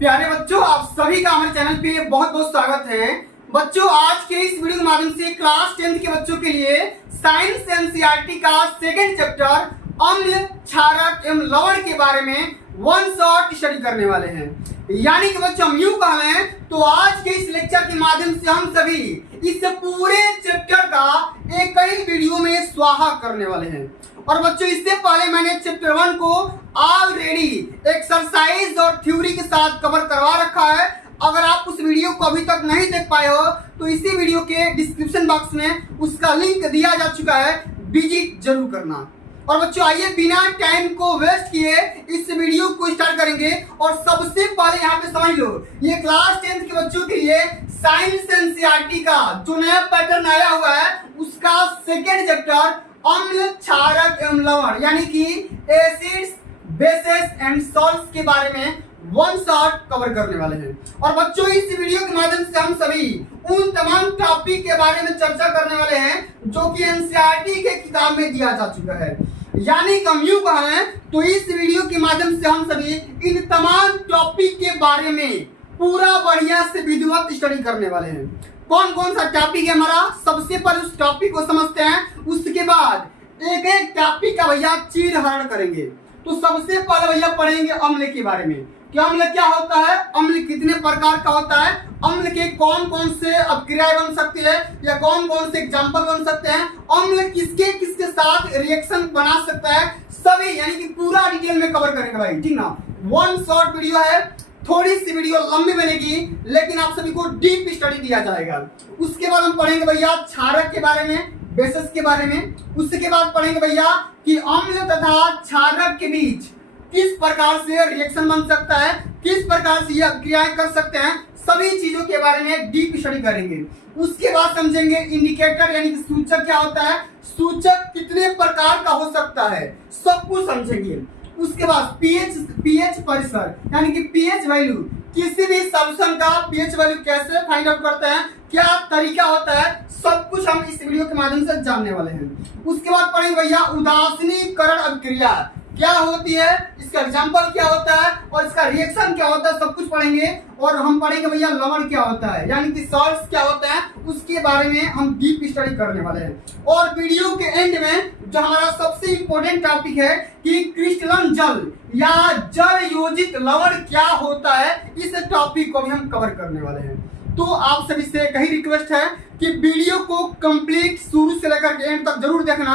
प्यारे बच्चों, आप सभी का हमारे चैनल पे बहुत बहुत स्वागत है। बच्चों, आज के इस वीडियो के माध्यम से क्लास 10th के बच्चों के लिए साइंस एनसीईआरटी का सेकंड चैप्टर अम्ल, क्षारक एवं लवण के बारे में वन शॉट स्टडी करने वाले हैं। यानी कि बच्चों, हम यूं कहें तो आज के इस लेक्चर के माध्यम से हम सभी इस पूरे चैप्टर का एक ही वीडियो में स्वाहा करने वाले हैं। और बच्चों, इससे पहले मैंने चैप्टर 1 को ऑलरेडी एक्सरसाइज और थ्योरी के साथ कवर करवा रखा है। अगर आप उस वीडियो को अभी तक नहीं देख पाए हो तो इसी वीडियो के डिस्क्रिप्शन बॉक्स में उसका लिंक दिया जा चुका है, विजिट जरूर करना। और बच्चों, आइए बिना टाइम को वेस्ट किए इस वीडियो को स्टार्ट करेंगे। और सबसे पहले यहाँ पे समझ लो, ये क्लास 10th के बच्चों के लिए साइंस एनसीईआरटी का जो नया पैटर्न आया हुआ है उसका सेकेंड चैप्टर अम्ल, क्षारक एवं लवण यानी कि एसिड्स, बेसेस एंड सॉल्ट्स के बारे में वन शॉट कवर करने वाले हैं। और बच्चों, इस वीडियो के माध्यम से हम सभी उन तमाम टॉपिक के बारे में चर्चा करने वाले हैं जो कि एनसीईआरटी के किताब में दिया जा चुका है। यानी कि हम यूं कहें तो इस वीडियो के माध्यम से हम सभी इन तमाम टॉपिक के बारे में पूरा बढ़िया से विधिवत स्टडी करने वाले हैं। कौन कौन सा टॉपिक है हमारा, सबसे पहले उस टॉपिक को समझते हैं, उसके बाद एक एक टॉपिक का भैया चीर हरण करेंगे। तो सबसे पहले भैया पढ़ेंगे अम्ल के बारे में कि अम्ल क्या होता है, अम्ल कितने प्रकार का होता है, अम्ल के कौन कौन से अपक्रियाएं बन सकती है या कौन कौन से एग्जाम्पल बन सकते हैं, अम्ल किसके किसके साथ रिएक्शन बना सकता है, सभी यानी कि पूरा डिटेल में कवर करेंगे भाई, ठीक ना। वन शॉर्ट वीडियो है, थोड़ी सी वीडियो लंबी बनेगी लेकिन आप सभी को डीप स्टडी दिया जाएगा। उसके बाद हम पढ़ेंगे भैया क्षारक के बारे में, बेसिस के बारे में। उसके बाद पढ़ेंगे भैया कि अम्ल तथा क्षारक के बीच किस प्रकार से रिएक्शन बन सकता है, किस प्रकार से यह क्रियाएं कर सकते हैं, सभी चीजों के बारे में डीप स्टडी करेंगे। उसके बाद समझेंगे इंडिकेटर यानी कि सूचक क्या होता है, सूचक कितने प्रकार का हो सकता है, सब कुछ समझेंगे। उसके बाद पीएच परिसर यानी कि पीएच वैल्यू, किसी भी सॉल्यूशन का पीएच वैल्यू कैसे फाइंड आउट करते हैं, क्या तरीका होता है, सब कुछ हम इस वीडियो के माध्यम से जानने वाले हैं। उसके बाद पढ़ेंगे भैया उदासीनीकरण अभिक्रिया क्या होती है, इसका एग्जाम्पल क्या होता है और इसका रिएक्शन क्या होता है, सब कुछ पढ़ेंगे। और हम पढ़ेंगे भैया लवण क्या होता है यानी कि सॉल्ट्स क्या होता है, उसके बारे में हम डीप स्टडी करने वाले हैं। और वीडियो के एंड में जो हमारा सबसे इंपॉर्टेंट टॉपिक है कि क्रिस्टलन जल या जल योजित लवण क्या होता है, इस टॉपिक को भी हम कवर करने वाले हैं। तो आप सभी से कही रिक्वेस्ट है कि वीडियो को कंप्लीट शुरू से लेकर एंड तक जरूर देखना।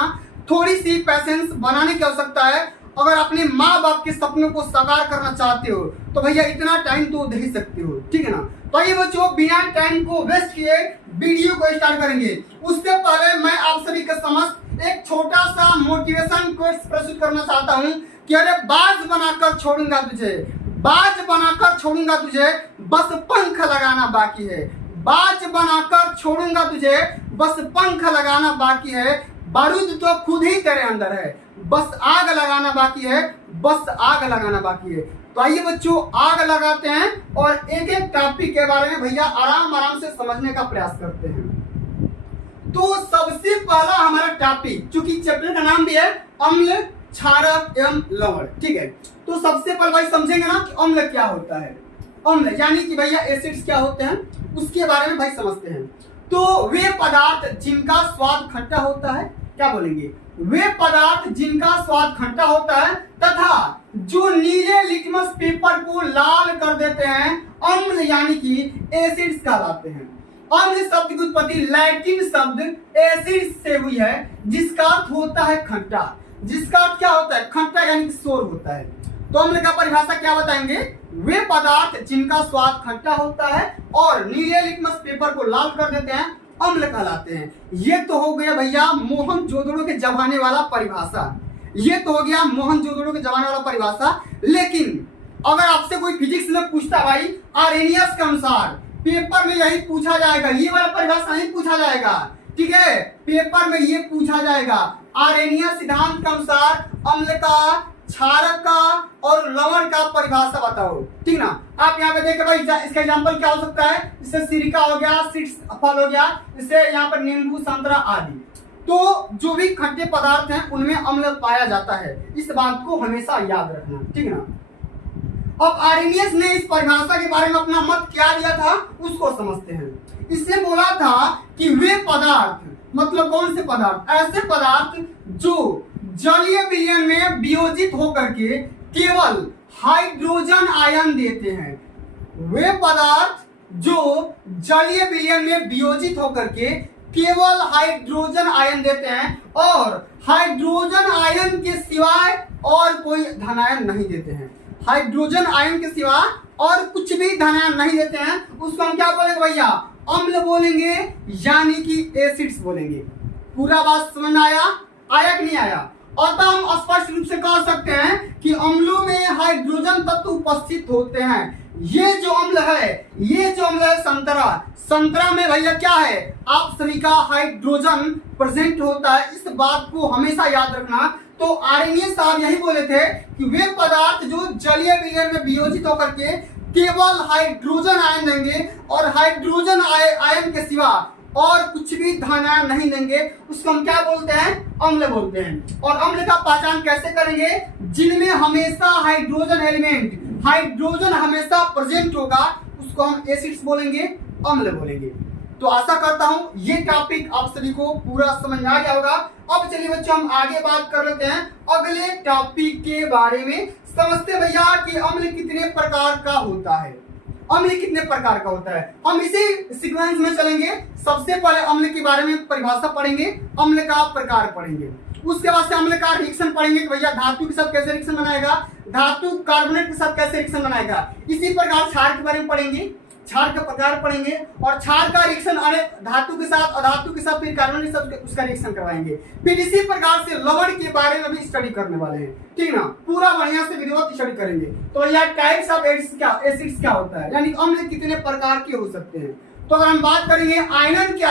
थोड़ी सी पैसेंस बनाने की आवश्यकता है। अगर अपने माँ बाप के सपनों को साकार करना चाहते हो तो भैया इतना टाइम तो दे ही सकते हो, ठीक है ना। तो ये बच्चों, बिना टाइम को वेस्ट किए वीडियो को स्टार्ट करेंगे। उससे पहले मैं आप सभी के समक्ष एक छोटा सा मोटिवेशन कोट्स प्रस्तुत करना चाहता हूँ कि अरे बाज बनाकर छोड़ूंगा तुझे, बाज बनाकर छोड़ूंगा तुझे, बस पंख लगाना बाकी है, बाज बनाकर छोड़ूंगा तुझे, बस पंख लगाना बाकी है, बारूद तो खुद ही तेरे अंदर है, बस आग लगाना बाकी है, बस आग लगाना बाकी है। तो आइए बच्चों, आग लगाते हैं और एक एक टॉपिक के बारे में भैया आराम आराम से समझने का प्रयास करते हैं। तो सबसे पहला हमारा टॉपिक, चूंकि चैप्टर का नाम भी है अम्ल, क्षारक एवं लवण, ठीक है। तो सबसे पहले भाई समझेंगे ना कि अम्ल क्या होता है। अम्ल यानी कि भैया एसिड्स क्या होते हैं, उसके बारे में भाई समझते हैं। तो वे पदार्थ जिनका स्वाद खट्टा होता है, क्या बोलेंगे, वे पदार्थ जिनका स्वाद खट्टा होता है तथा जो नीले लिटमस पेपर को लाल कर देते हैं, अम्ल यानी कि एसिड्स कहलाते हैं। अम्ल शब्द की उत्पत्ति लैटिन शब्द एसिड से हुई है जिसका अर्थ होता है खट्टा। जिसका अर्थ क्या होता है, खट्टा यानी कि शोर होता है। तो अम्ल का परिभाषा क्या बताएंगे, वे पदार्थ जिनका स्वाद खट्टा होता है और नीले लिटमस पेपर को लाल कर देते हैं, अम्ल कहलाते हैं। ये तो हो गया भैया मोहनजोदड़ो के जमाने वाला परिभाषा, ये तो हो गया मोहनजोदड़ो के जमाने वाला परिभाषा। लेकिन अगर आपसे कोई फिजिक्स में पूछता भाई आर्हेनियस के अनुसार, पेपर में यही पूछा जाएगा, ये वाला परिभाषा नहीं पूछा जाएगा, ठीक है, पेपर में ये पूछा जाएगा आर्हेनियस सिद्धांत के अनुसार अम्ल का, क्षारक का और लवण का परिभाषा बताओ, ठीक ना। आप यहाँ पे देखिए भाई, इसका एग्जांपल क्या हो सकता है, इससे सिरका हो गया, सीड्स फल हो गया, इससे यहाँ पर नींबू, संतरा आदि। तो जो भी खट्टे पदार्थ हैं उनमें अम्ल पाया जाता है, इस बात को हमेशा याद रखना, ठीक है ना। अब आर्हेनियस ने इस परिभाषा के बारे में अपना मत क्या दिया था उसको समझते हैं। इसने बोला था कि वे पदार्थ, मतलब कौन से पदार्थ, ऐसे पदार्थ जो जलीय विलयन में वियोजित होकर के केवल हाइड्रोजन आयन देते हैं। वे पदार्थ जो जलीय विलयन में वियोजित होकर के केवल हाइड्रोजन आयन देते हैं और हाइड्रोजन आयन के सिवाय और कोई धनायन नहीं देते हैं। हाइड्रोजन आयन के सिवा और कुछ भी धनायन नहीं देते हैं, उसको हम क्या बोलेंगे भैया, अम्ल बोलेंगे, यानी कि एसिड्स बोलेंगे। पूरा बात समझ आया कि नहीं आया? अतः हम स्पष्ट रूप से कह सकते हैं कि अम्लों में हाइड्रोजन तत्व उपस्थित होते हैं। ये जो अम्ल है संतरा में भैया क्या है, आप सभी का हाइड्रोजन प्रेजेंट होता है। इस बात को हमेशा याद रखना। तो आर्हेनियस साहब यही बोले थे कि वे पदार्थ जो जलीय विलयन में वियोजित होकर के केवल हाइड्रोजन आयन देंगे और हाइड्रोजन आयन के सिवा और कुछ भी धनायन नहीं देंगे, उसको हम क्या बोलते हैं, अम्ल बोलते हैं। और अम्ल का पहचान कैसे करेंगे, जिनमें हमेशा हाइड्रोजन हमेशा प्रेजेंट होगा, उसको हम एसिड्स बोलेंगे, अम्ल बोलेंगे। तो आशा करता हूं ये टॉपिक आप सभी को पूरा समझ में आ गया होगा। अब चलिए बच्चों हम आगे बात कर लेते हैं अगले टॉपिक के बारे में। समझते भैया कि अम्ल कितने प्रकार का होता है। अम्ल कितने प्रकार का होता है, हम इसी सीक्वेंस में चलेंगे। सबसे पहले अम्ल के बारे में परिभाषा पढ़ेंगे, अम्ल का प्रकार पढ़ेंगे, उसके बाद से अम्ल का रिएक्शन पढ़ेंगे कि भैया धातु के साथ कैसे रिएक्शन बनाएगा, धातु कार्बोनेट के साथ कैसे रिएक्शन बनाएगा। इसी प्रकार क्षार के बारे में पढ़ेंगे, क्षार का प्रकार पढ़ेंगे और क्षार का रिएक्शन धातु के साथ, अधातु के साथ, फिर कार्बोनेट के साथ उसका रिएक्शन करवाएंगे। फिर इसी प्रकार से लवण के बारे में भी स्टडी करने वाले हैं, ठीक ना, पूरा बढ़िया से विधिवत स्टडी करेंगे। तो यह टाइप्स ऑफ एसिड्स क्या होता है, यानी अम्ल कितने प्रकार के हो सकते हैं। तो अगर हम बात करेंगे आयनन के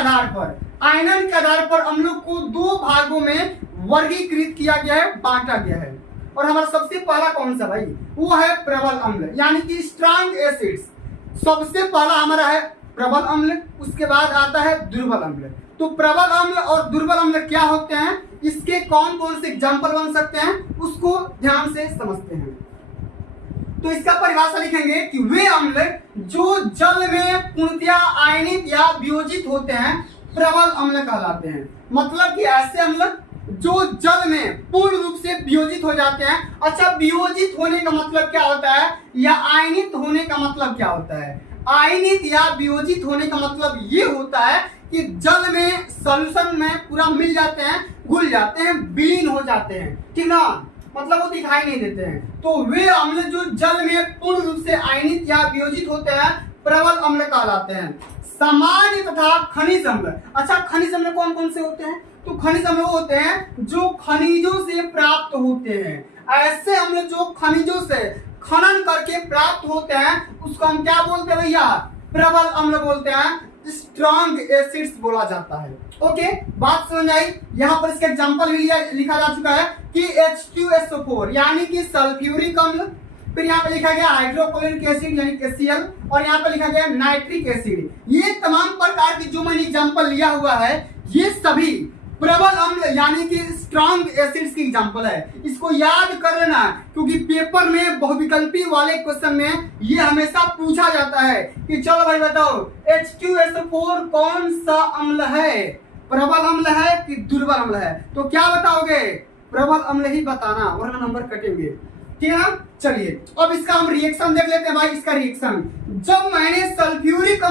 आधार पर अम्लों को दो भागों में वर्गीकृत किया गया है, बांटा गया है। और हमारा सबसे पहला कौन सा भाई, वो है प्रबल अम्ल, यानी कि स्ट्रॉन्ग एसिड्स। सबसे पहला हमारा है प्रबल अम्ल, उसके बाद आता है दुर्बल अम्ल। तो प्रबल अम्ल और दुर्बल अम्ल क्या होते हैं, इसके कौन कौन से एग्जाम्पल बन सकते हैं, उसको ध्यान से समझते हैं। तो इसका परिभाषा लिखेंगे कि वे अम्ल जो जल में पूर्णतः आयनित या वियोजित होते हैं प्रबल अम्ल कहलाते हैं। मतलब कि ऐसे अम्ल जो जल में पूर्ण रूप से वियोजित हो जाते हैं। अच्छा, वियोजित होने का मतलब क्या होता है, या आयनित होने का मतलब क्या होता है। आयनित या वियोजित होने का मतलब ये होता है कि जल में सॉल्यूशन में पूरा मिल जाते हैं, घुल जाते हैं, विलीन हो जाते हैं, ठीक ना, मतलब वो दिखाई नहीं देते हैं। तो वे अम्ल जो जल में पूर्ण रूप से आयनित या वियोजित होते हैं प्रबल अम्ल कहलाते हैं। सामान्य तथा खनिज अम्ल। अच्छा, खनिज अम्ल कौन कौन से होते हैं, तो खनिज अम्ल होते हैं जो खनिजों से प्राप्त होते हैं। ऐसे अम्ल जो खनिजों से खनन करके प्राप्त होते हैं उसको हम क्या बोलते हैं भैया, प्रबल अम्ल बोलते हैं, स्ट्रॉन्ग एसिड्स बोला जाता है। ओके, बात समझ आई। यहाँ पर इसका एग्जांपल भी लिखा जा चुका है कि H2SO4 यानी कि सल्फ्यूरिक अम्ल, फिर यहाँ पे लिखा गया हाइड्रोक्लोरिक एसिड यानी HCl, और यहाँ पे लिखा गया नाइट्रिक एसिड। ये तमाम प्रकार की जो मैंने एग्जांपल लिया हुआ है ये सभी प्रबल अम्ल यानी कि स्ट्रॉन्ग एसिड्स की एग्जांपल है। इसको याद कर लेना क्योंकि पेपर में बहुविकल्पी वाले क्वेश्चन में ये हमेशा पूछा जाता है कि चलो भाई बताओ H2SO4 कौन सा अम्ल है, प्रबल अम्ल है कि दुर्बल अम्ल है। तो क्या बताओगे, प्रबल अम्ल ही बताना वरना नंबर कटेंगे, ठीक है ना। चलिए अब इसका हम रिएक्शन देख लेते हैं भाई। इसका रिएक्शन, जब मैंने सल्फ्यूरिक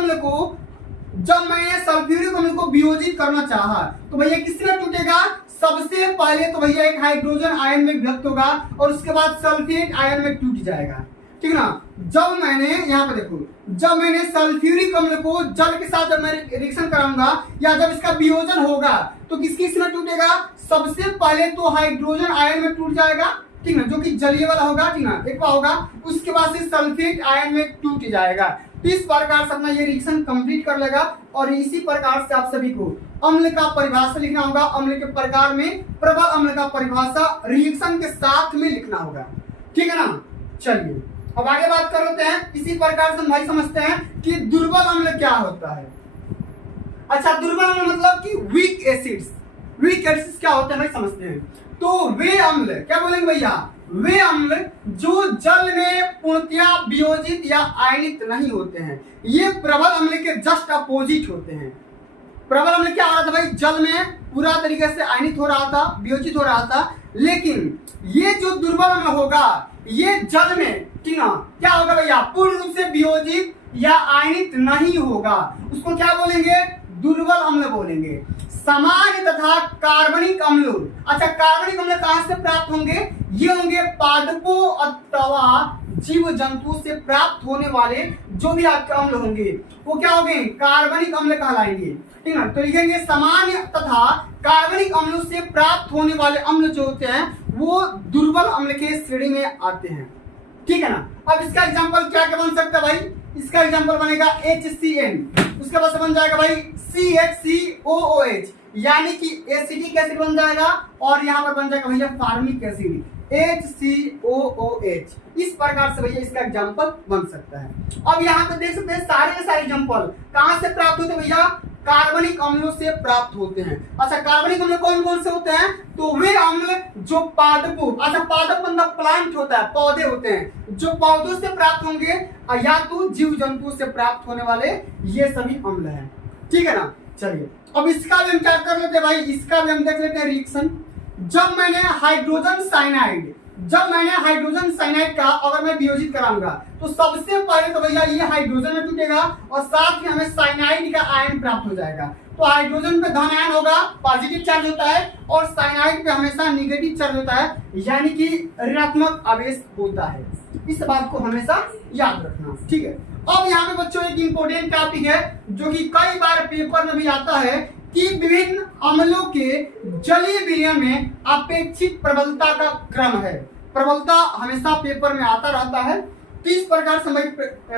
अम्ल को वियोजित करना चाहा तो भैया किसमें टूटेगा, सबसे पहले तो भैया एक हाइड्रोजन आयन में विभक्त होगा और उसके बाद सल्फेट आयन में टूट जाएगा, ठीक ना। जब मैंने यहाँ पे देखो, जब मैंने सल्फ्यूरिक अम्ल को जल के साथ जब मैं रिएक्शन कराऊंगा या जब इसका वियोजन होगा तो किसमें टूटेगा, सबसे पहले तो हाइड्रोजन आयन में टूट जाएगा, ठीक ना, जो कि जलीय वाला होगा, ठीक ना, एक होगा, उसके बाद से सल्फेट आयन में टूट जाएगा। तो इस प्रकार से अपना ये रिएक्शन कंप्लीट कर लेगा और इसी प्रकार से आप सभी को अम्ल का परिभाषा लिखना होगा। अम्ल के प्रकार में प्रबल अम्ल का परिभाषा रिएक्शन के साथ में लिखना होगा, ठीक है ना। चलिए अब आगे बात कर लेते हैं। इसी प्रकार से भाई समझते हैं कि दुर्बल अम्ल क्या होता है। अच्छा, दुर्बल अम्ल मतलब कि वीक एसिड्स क्या होते हैं भाई समझते हैं। तो वे अम्ल क्या बोलेंगे भैया, वे अम्ल जो जल में पूर्णतया वियोजित या आयनित नहीं होते हैं। ये प्रबल अम्ल के जस्ट अपोजिट होते हैं। प्रबल अम्ल क्या हो रहा था भाई, जल में पूरा तरीके से आयनित हो रहा था, वियोजित हो रहा था, लेकिन ये जो दुर्बल अम्ल होगा ये जल में ठीक ना क्या होगा भैया, पूर्ण रूप से वियोजित या आयनित नहीं होगा। उसको क्या बोलेंगे, दुर्बल अम्ल बोलेंगे। सामान्य तथा कार्बनिक अम्ल, अच्छा कार्बनिक अम्ल कहां से प्राप्त होंगे, ये होंगे पादपों अथवा जीव जंतु से प्राप्त होने वाले जो भी आपके अम्ल होंगे वो क्या होंगे, कार्बनिक अम्ल कहलाएंगे। ठीक है, तो लिखेंगे सामान्य तथा कार्बनिक अम्लों से प्राप्त होने वाले अम्ल जो होते हैं वो दुर्बल अम्ल के श्रेणी में आते हैं। ठीक है ना। अब इसका एग्जांपल क्या क्या बन सकता है भाई, इसका एग्जांपल बनेगा HCN, उसके बाद बन जाएगा भाई CHCOOH, यानी कि एसिडिक एसिड बन जाएगा, और यहाँ पर बन जाएगा भैया फार्मिक एसिड HCOOH। इस प्रकार से भैया इसका एग्जांपल बन सकता है। अब यहाँ पे देख सकते हैं सारे के सारे एग्जांपल कहाँ से प्राप्त होते हैं भैया, कार्बनिक अम्लों से प्राप्त होते हैं। अच्छा कार्बनिक अम्ल कौन कौन से होते हैं, तो वे अम्ल जो पादपों, अच्छा पादप मतलब प्लांट होता है, पौधे होते हैं, जो पौधों से प्राप्त होंगे या तो जीव जंतु से प्राप्त होने वाले ये सभी अम्ल हैं। ठीक है ना। चलिए अब इसका भी हम क्या कर लेते हैं भाई, इसका भी हम देख लेते हैं रिएक्शन। जब मैंने हाइड्रोजन साइनाइड का अगर मैं वियोजित कराऊंगा तो सबसे पहले तो भैया ये हाइड्रोजन में टूटेगा और साथ ही हमें साइनाइड का आयन प्राप्त हो जाएगा। तो हाइड्रोजन पे धन आयन होगा, पॉजिटिव चार्ज होता है, और साइनाइड पे हमेशा नेगेटिव चार्ज होता है, यानी कि ऋणात्मक आवेश होता है। इस बात को हमेशा याद रखना। ठीक है। अब यहाँ पे बच्चों एक इंपॉर्टेंट टॉपिक है जो कि कई बार पेपर में भी आता है कि विभिन्न अम्लों के जलीय विलयन में अपेक्षित प्रबलता का क्रम है। प्रबलता हमेशा पेपर में आता रहता है। तो इस प्रकार से हम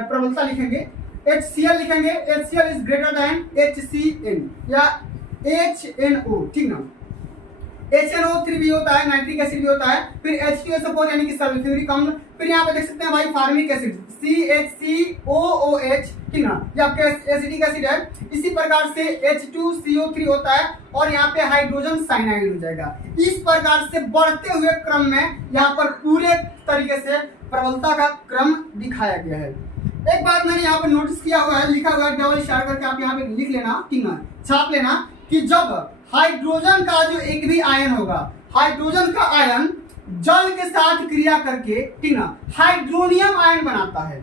प्रबलता लिखेंगे, HCl लिखेंगे, HCl is greater than HCN या HNO। ठीक ना। HNO3 भी होता है, नाइट्रिक एसिड भी होता है, फिर H2SO4 यानी कि सल्फ्यूरिक अम्ल, फिर यहाँ पे देख सकते हैं भाई फार्मिक एसिड CHCOOH। ठीक ना, ये आपका एसिडिक एसिड है। इसी प्रकार से H2CO3 होता है, और यहाँ पे हाइड्रोजन साइनाइड हो जाएगा। इस प्रकार से बढ़ते हुए क्रम में यहाँ पर पूरे तरीके से प्रबलता का क्रम दिखाया गया है। एक बात मैंने यहाँ पर नोटिस किया हुआ है, लिखा हुआ है, डबल इशारा करके आप यहाँ पे लिख लेना, ठीक ना, छाप लेना, कि जब हाइड्रोजन का जो एक भी आयन होगा, हाइड्रोजन का आयन जल के साथ क्रिया करके ठीक ना हाइड्रोनियम आयन बनाता है।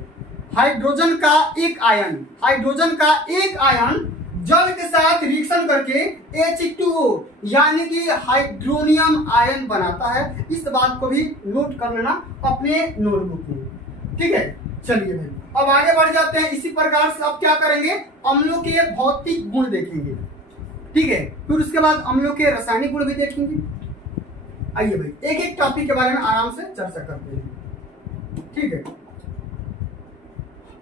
हाइड्रोजन का एक आयन जल के साथ रिएक्शन करके H2O यानी कि हाइड्रोनियम आयन बनाता है। इस बात को भी नोट कर लेना अपने नोटबुक में। ठीक है। चलिए भाई अब आगे बढ़ जाते हैं। इसी प्रकार से अब क्या करेंगे, अम्लों के भौतिक गुण देखेंगे। ठीक है, फिर उसके बाद अम्लों के रासायनिक गुण भी देखेंगे। आइए भाई एक एक टॉपिक के बारे में आराम से चर्चा करते हैं। ठीक है।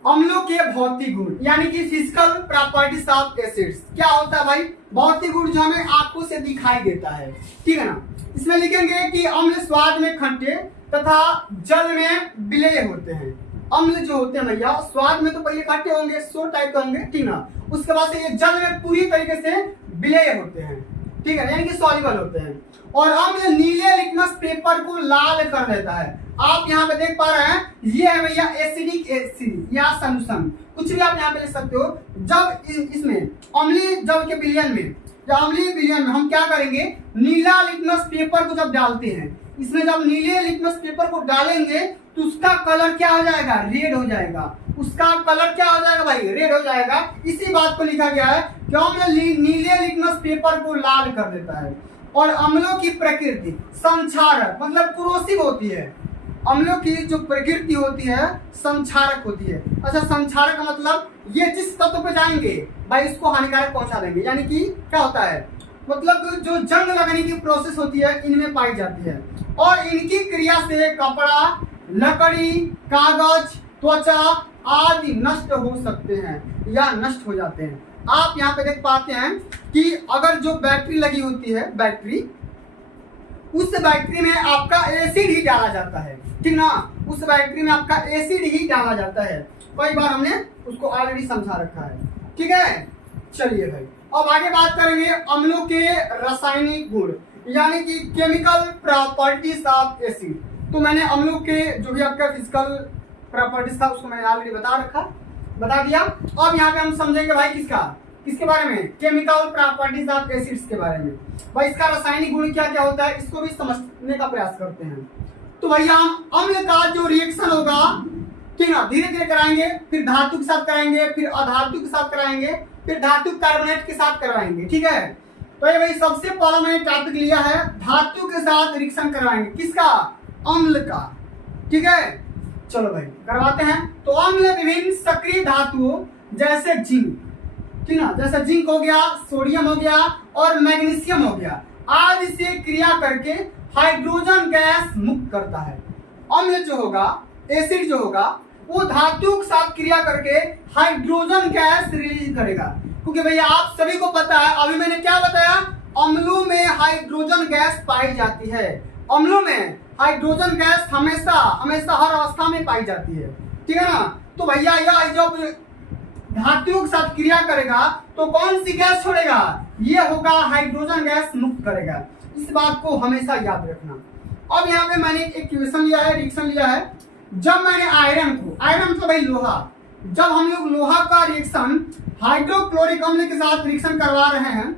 अम्लों के भौतिक गुण यानी कि फिजिकल प्रॉपर्टीज ऑफ एसिड्स। क्या होता है भाई, भौतिक गुण जो हमें आंखों से दिखाई देता है। ठीक है ना। इसमें लिखेंगे कि अम्ल स्वाद में खट्टे तथा जल में विलेय होते हैं। अम्ल जो होते हैं भैया स्वाद में तो पहले खट्टे होंगे, सोर टाइप के होंगे, ठीक ना, उसके बाद से ये जल में पूरी तरीके से विलेय होते हैं। ठीक है, यानी कि सॉल्युबल होते हैं। और अम्ल नीले लिटमस पेपर को लाल कर देता है। आप यहाँ पे देख पा रहे हैं, ये है भैया एसिडिक एसिड या सॉल्यूशन, कुछ भी आप यहाँ पे लिख सकते हो। जब इसमें अम्लीय जल के विलयन में या अम्लीय विलयन में हम क्या करेंगे, नीला लिटमस पेपर को जब डालते हैं, इसमें जब नीले लिटमस पेपर को डालेंगे तो उसका कलर क्या हो जाएगा, रेड हो जाएगा। उसका कलर क्या हो जाएगा भाई, रेड हो जाएगा। इसी बात को लिखा गया है कि अम्ल नीले लिटमस पेपर को लाल कर देता है। और अम्लों की प्रकृति संक्षारक मतलब कुरोसिव होती है। अम्लों की जो प्रकृति होती है संक्षारक होती है। अच्छा, संक्षारक मतलब ये जिस तत्व पे जाएंगे भाई उसको हानिकारक पहुंचा देंगे। यानी कि क्या होता है, मतलब जो जंग लगने की प्रोसेस होती है इनमें पाई जाती है, और इनकी क्रिया से कपड़ा, लकड़ी, कागज, त्वचा आदि नष्ट हो सकते हैं या नष्ट हो जाते हैं। आप यहाँ पे देख पाते हैं कि अगर जो बैटरी लगी होती है, बैटरी, उस बैटरी में आपका एसिड ही डाला जाता है। ठीक ना, उस बैटरी में आपका एसिड ही डाला जाता है। कई बार हमने उसको ऑलरेडी समझा रखा है। ठीक है। चलिए भाई अब आगे बात करेंगे अम्लों के रासायनिक गुण यानी कि केमिकल प्रॉपर्टीज ऑफ एसिड। तो मैंने अम्लों के जो भी आपका फिजिकल प्रॉपर्टीज था उसको मैंने ऑलरेडी बता दिया। अब यहाँ पे हम समझेंगे भाई किसके बारे में, केमिकल प्रॉपर्टीज ऑफ एसिड्स के बारे में। भाई इसका रासायनिक गुण क्या क्या होता है इसको भी समझने का प्रयास करते हैं। तो भैया हम अम्ल का जो रिएक्शन होगा, ठीक है, धीरे धीरे कराएंगे, फिर धातु के साथ कराएंगे, फिर अधातु के साथ कराएंगे, फिर धातु कार्बोनेट के साथ करवाएंगे, ठीक है। तो ये भाई सबसे पहला मैंने टॉपिक लिया है धातु के साथ रिएक्शन करवाएंगे, किसका, अम्ल का, ठीक है। चलो भाई करवाते हैं। तो अम्ल विभिन्न सक्रिय धातुओं जैसे जिंक, ठीक ना, जैसे जिंक हो गया, सोडियम हो गया और मैग्नीशियम हो गया, आदि से क्रिया करके हाइड्रोजन गैस मुक्त करता है। अम्ल जो होगा, एसिड जो होगा, वो धातु के साथ क्रिया करके हाइड्रोजन गैस रिलीज करेगा। क्योंकि भैया आप सभी को पता है, अभी मैंने क्या बताया, अम्लों में हाइड्रोजन गैस पाई जाती है। अम्लों में हाइड्रोजन गैस हमेशा हर अवस्था में पाई जाती है, ठीक है ना। तो भैया यह जब धातुओं के साथ क्रिया करेगा तो कौन सी गैस छोड़ेगा, ये होगा हाइड्रोजन गैस मुक्त करेगा। इस बात को हमेशा याद रखना। अब यहाँ पे मैंने एक रिएक्शन लिया है। जब मैंने आयरन तो भाई लोहा, जब हम लोग लोहा का रिएक्शन हाइड्रोक्लोरिक अम्ल के साथ रिएक्शन करवा रहे हैं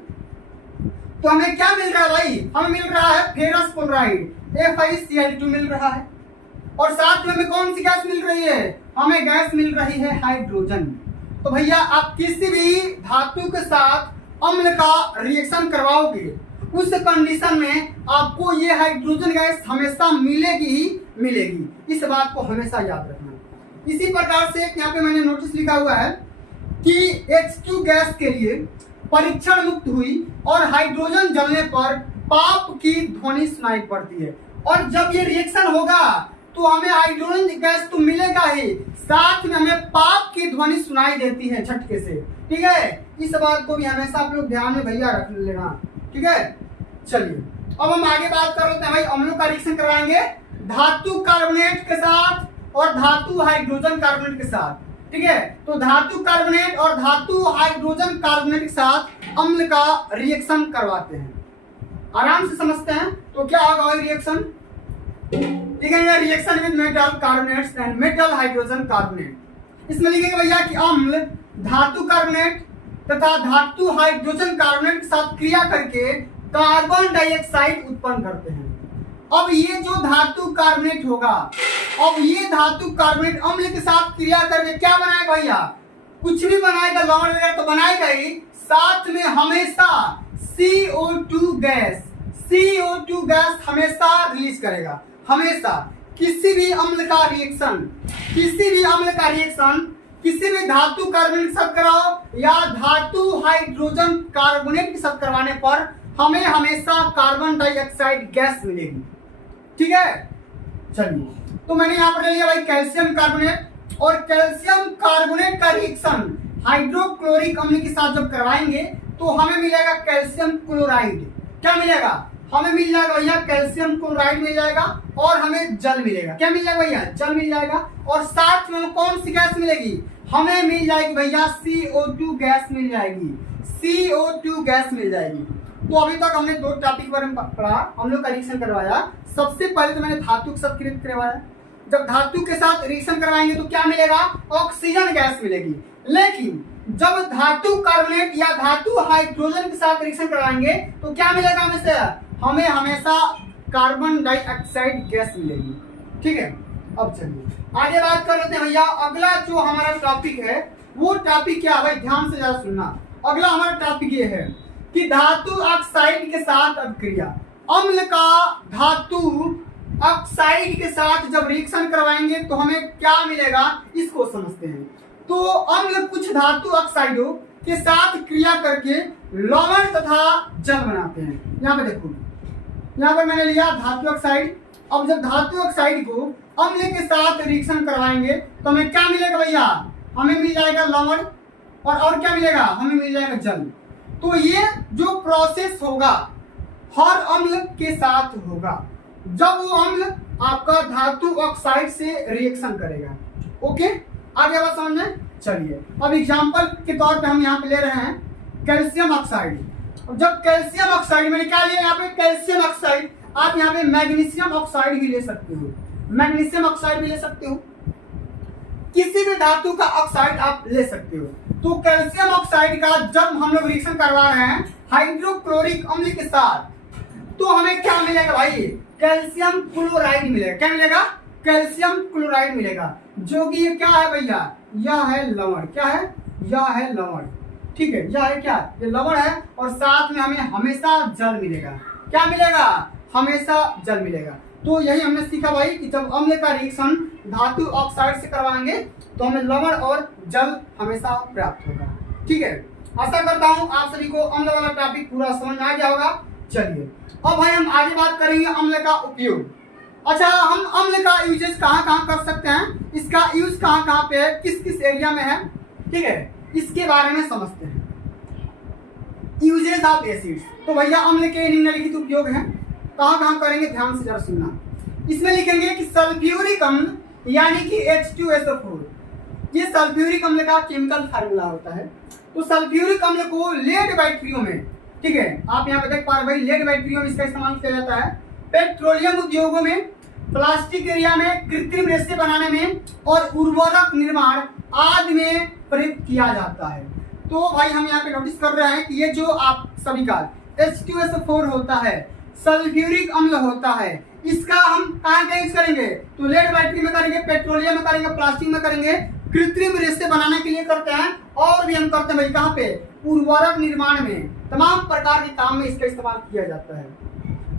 तो हमें क्या मिल रहा है भाई, हमें मिल रहा है फेरस क्लोराइड FeCl2 मिल रहा है, और साथ में हमें कौन सी गैस मिल रही है, हमें गैस मिल रही है हाइड्रोजन। तो भैया आप किसी भी धातु के साथ अम्ल का रिएक्शन करवाओगे उस कंडीशन में आपको ये हाइड्रोजन गैस हमेशा मिलेगी। इस बात को हमेशा याद रखना। इसी प्रकार से यहाँ पे मैंने नोटिस लिखा हुआ है कि H2 गैस के लिए परीक्षण मुक्त हुई और हाइड्रोजन जलने पर पाप की ध्वनि सुनाई पड़ती है। और जब ये रिएक्शन होगा तो हमें हाइड्रोजन गैस तो मिलेगा ही, साथ में हमें पाप की ध्वनि सुनाई देती है झटके से, ठीक है। इस बात को भी हमेशा आप लोग ध्यान में भैया रख लेना, ठीक है। चलिए अब हम आगे बात कर लेते हैं भाई, अम्लों का रिएक्शन करवाएंगे धातु कार्बोनेट के साथ और धातु हाइड्रोजन कार्बोनेट के साथ, ठीक है। तो धातु कार्बोनेट और धातु हाइड्रोजन कार्बोनेट के साथ अम्ल का रिएक्शन करवाते हैं। आराम से समझते हैं। तो क्या होगा भाई रिएक्शन, ठीक है, reaction with metal carbonates and metal hydrogen carbonate. इसमें लिखेंगे भैया कि अम्ल धातु कार्बोनेट तथा धातु हाइड्रोजन कार्बोनेट के साथ क्रिया करके कार्बन डाइऑक्साइड उत्पन्न करते हैं। अब ये जो धातु कार्बोनेट होगा, अब ये धातु कार्बोनेट अम्ल के साथ क्रिया करके क्या बनाएगा भैया, कुछ भी बनाएगा, लवण वगैरह तो बनाएगा ही, साथ में हमेशा CO2 गैस हमेशा रिलीज करेगा। हमेशा किसी भी अम्ल का रिएक्शन किसी भी धातु कार्बोनेट के साथ कराओ या धातु हाइड्रोजन कार्बोनेट के साथ करवाने पर हमें हमेशा कार्बन डाइऑक्साइड गैस मिलेगी, ठीक है। चलिए तो मैंने यहाँ पर ले लिया भाई कैल्शियम कार्बोनेट, और कैल्शियम कार्बोनेट का रिएक्शन हाइड्रोक्लोरिक अम्ल के साथ जब करवाएंगे तो हमें मिलेगा कैल्शियम क्लोराइड। क्या मिलेगा, हमें मिल जाएगा भैया कैल्शियम क्लोराइड मिल जाएगा, और हमें जल मिलेगा। क्या मिल जाएगा भैया, जल मिल जाएगा, और साथ में कौन सी गैस मिलेगी, हमें मिल जाएगी भैया CO2 गैस मिल जाएगी, CO2 गैस मिल जाएगी। तो अभी तक हमने दो टॉपिक के बारे में पढ़ा, हम लोग का रिएक्शन करवाया। सबसे पहले तो मैंने धातु के साथ क्रिएट करवाया। जब धातु के साथ रिएक्शन करवाएंगे तो क्या मिलेगा, ऑक्सीजन गैस मिलेगी। लेकिन जब धातु कार्बोनेट या धातु हाइड्रोजन के साथ रिएक्शन कराएंगे तो क्या मिलेगा, हमें हमेशा कार्बन डाइऑक्साइड गैस मिलेगी, ठीक है। अब चलिए आगे बात कर लेते हैं भैया। अगला जो हमारा टॉपिक है वो टॉपिक क्या है भाई, ध्यान से ज्यादा सुनना। अगला हमारा टॉपिक ये है कि धातु ऑक्साइड के साथ अभिक्रिया। अम्ल का धातु ऑक्साइड के साथ जब रिएक्शन करवाएंगे तो हमें क्या मिलेगा, इसको समझते हैं। तो अम्ल कुछ धातु ऑक्साइडों के साथ क्रिया करके लवण तथा जल बनाते हैं। यहाँ पे देखो, यहाँ पर मैंने लिया धातु ऑक्साइड। अब जब धातु ऑक्साइड को अम्ल के साथ रिएक्शन करवाएंगे तो हमें क्या मिलेगा भैया, हमें मिल जाएगा लवण, और क्या मिलेगा, हमें मिल जाएगा जल। तो ये जो प्रोसेस होगा हर अम्ल के साथ होगा जब वो अम्ल आपका धातु ऑक्साइड से रिएक्शन करेगा। ओके, आगे बात समझ में। चलिए अब एग्जांपल के तौर पे हम यहाँ पे ले रहे हैं कैल्शियम ऑक्साइड। जब कैल्शियम ऑक्साइड मैंने क्या लिया यहाँ पे, कैल्शियम ऑक्साइड, आप यहाँ पे मैग्नीशियम ऑक्साइड भी ले सकते हो। मैग्नीशियम ऑक्साइड भी ले सकते हो, किसी भी धातु का ऑक्साइड आप ले सकते हो। तो कैल्शियम ऑक्साइड का जब हम लोग रिएक्शन करवा रहे हैं हाइड्रोक्लोरिक अम्ल के साथ, तो हमें क्या मिलेगा भाई? कैल्शियम क्लोराइड मिलेगा। क्या मिलेगा? कैल्शियम क्लोराइड मिलेगा, जो कि ये क्या है भैया? यह है लवण। क्या है? यह है लवण। ठीक है, यह है क्या? ये लवण है, और साथ में हमें हमेशा जल मिलेगा। क्या मिलेगा? हमेशा जल मिलेगा। तो यही हमने सीखा भाई कि जब अम्ल का रिएक्शन धातु ऑक्साइड से करवाएंगे तो हमें लवण और जल हमेशा प्राप्त होगा। ठीक है, आशा करता हूं आप सभी को अम्ल वाला टॉपिक पूरा समझ में आ गया होगा। चलिए अब भाई हम आगे बात करेंगे अम्ल का उपयोग। अच्छा, हम अम्ल का यूजेस कहाँ कहाँ कर सकते हैं, इसका यूज कहाँ कहाँ पे है, किस किस एरिया में है, ठीक है, इसके बारे में समझते हैं। Uses of acids. तो भैया अम्ल के निम्नलिखित उपयोग हैं, कहाँ कहाँ करेंगे ध्यान से जरा सुनना। इसमें लिखेंगे कि सल्फ्यूरिक अम्ल यानी कि H2SO4, ये सल्फ्यूरिक अम्ल का केमिकल फार्मूला होता है। तो सल्फ्यूरिक अम्ल को लेड बैटरियों में, ठीक है, आप यहाँ पे देख पा रहे भाई, लेड बैटरियों में इसका इस्तेमाल किया जाता है। पेट्रोलियम उद्योगों में, प्लास्टिक एरिया में, कृत्रिम रेशे बनाने में और उर्वरक निर्माण आदि में प्रयुक्त किया जाता है। तो भाई हम यहाँ पे नोटिस कर रहे हैं कि ये जो आप सभी का H2SO4 होता है, सल्फ्यूरिक अम्ल होता है, इसका हम कहाँ क्या यूज करेंगे? तो लेड बैटरी में करेंगे, पेट्रोलियम में करेंगे, प्लास्टिक में करेंगे, कृत्रिम रेशे बनाने के लिए करते हैं, और भी हम करते हैं भाई कहाँ पे? उर्वरक निर्माण में, तमाम प्रकार के काम में इसका इस्तेमाल किया जाता है।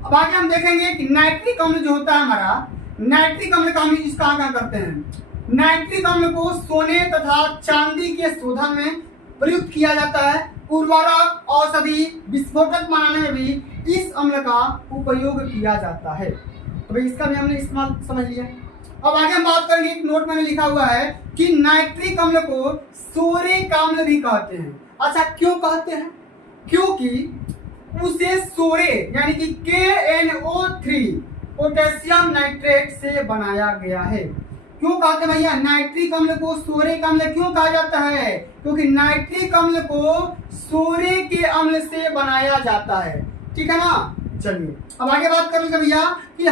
अब आगे हम देखेंगे कि नाइट्रिक अम्ल जो होता है हमारा, नाइट्रिक अम्ल का हम यूज कहाँ कहाँ करते हैं? नाइट्रिक अम्ल को सोने तथा चांदी के शोधन में प्रयुक्त किया जाता है। उर्वरक, औषधि, विस्फोटक बनाने में भी इस अम्ल का उपयोग किया जाता है। तो भाई इसका भी हमने इस्तेमाल समझ लिया। अब आगे हम बात करेंगे, एक नोट मैंने लिखा हुआ है कि नाइट्रिक अम्ल को सोरिक अम्ल भी कहते हैं। अच्छा, क्यों कहते हैं? क्योंकि उसे सोरे यानी कि KNO3 पोटेशियम नाइट्रेट से बनाया गया है। क्यों कहते हैं भैया नाइट्रिक अम्ल को सोरिक अम्ल क्यों कहा जाता है? क्योंकि नाइट्रिक अम्ल को सोरे के अम्ल से बनाया जाता है। ठीक है ना। चलिए अब आगे बात करेंगे भैया कि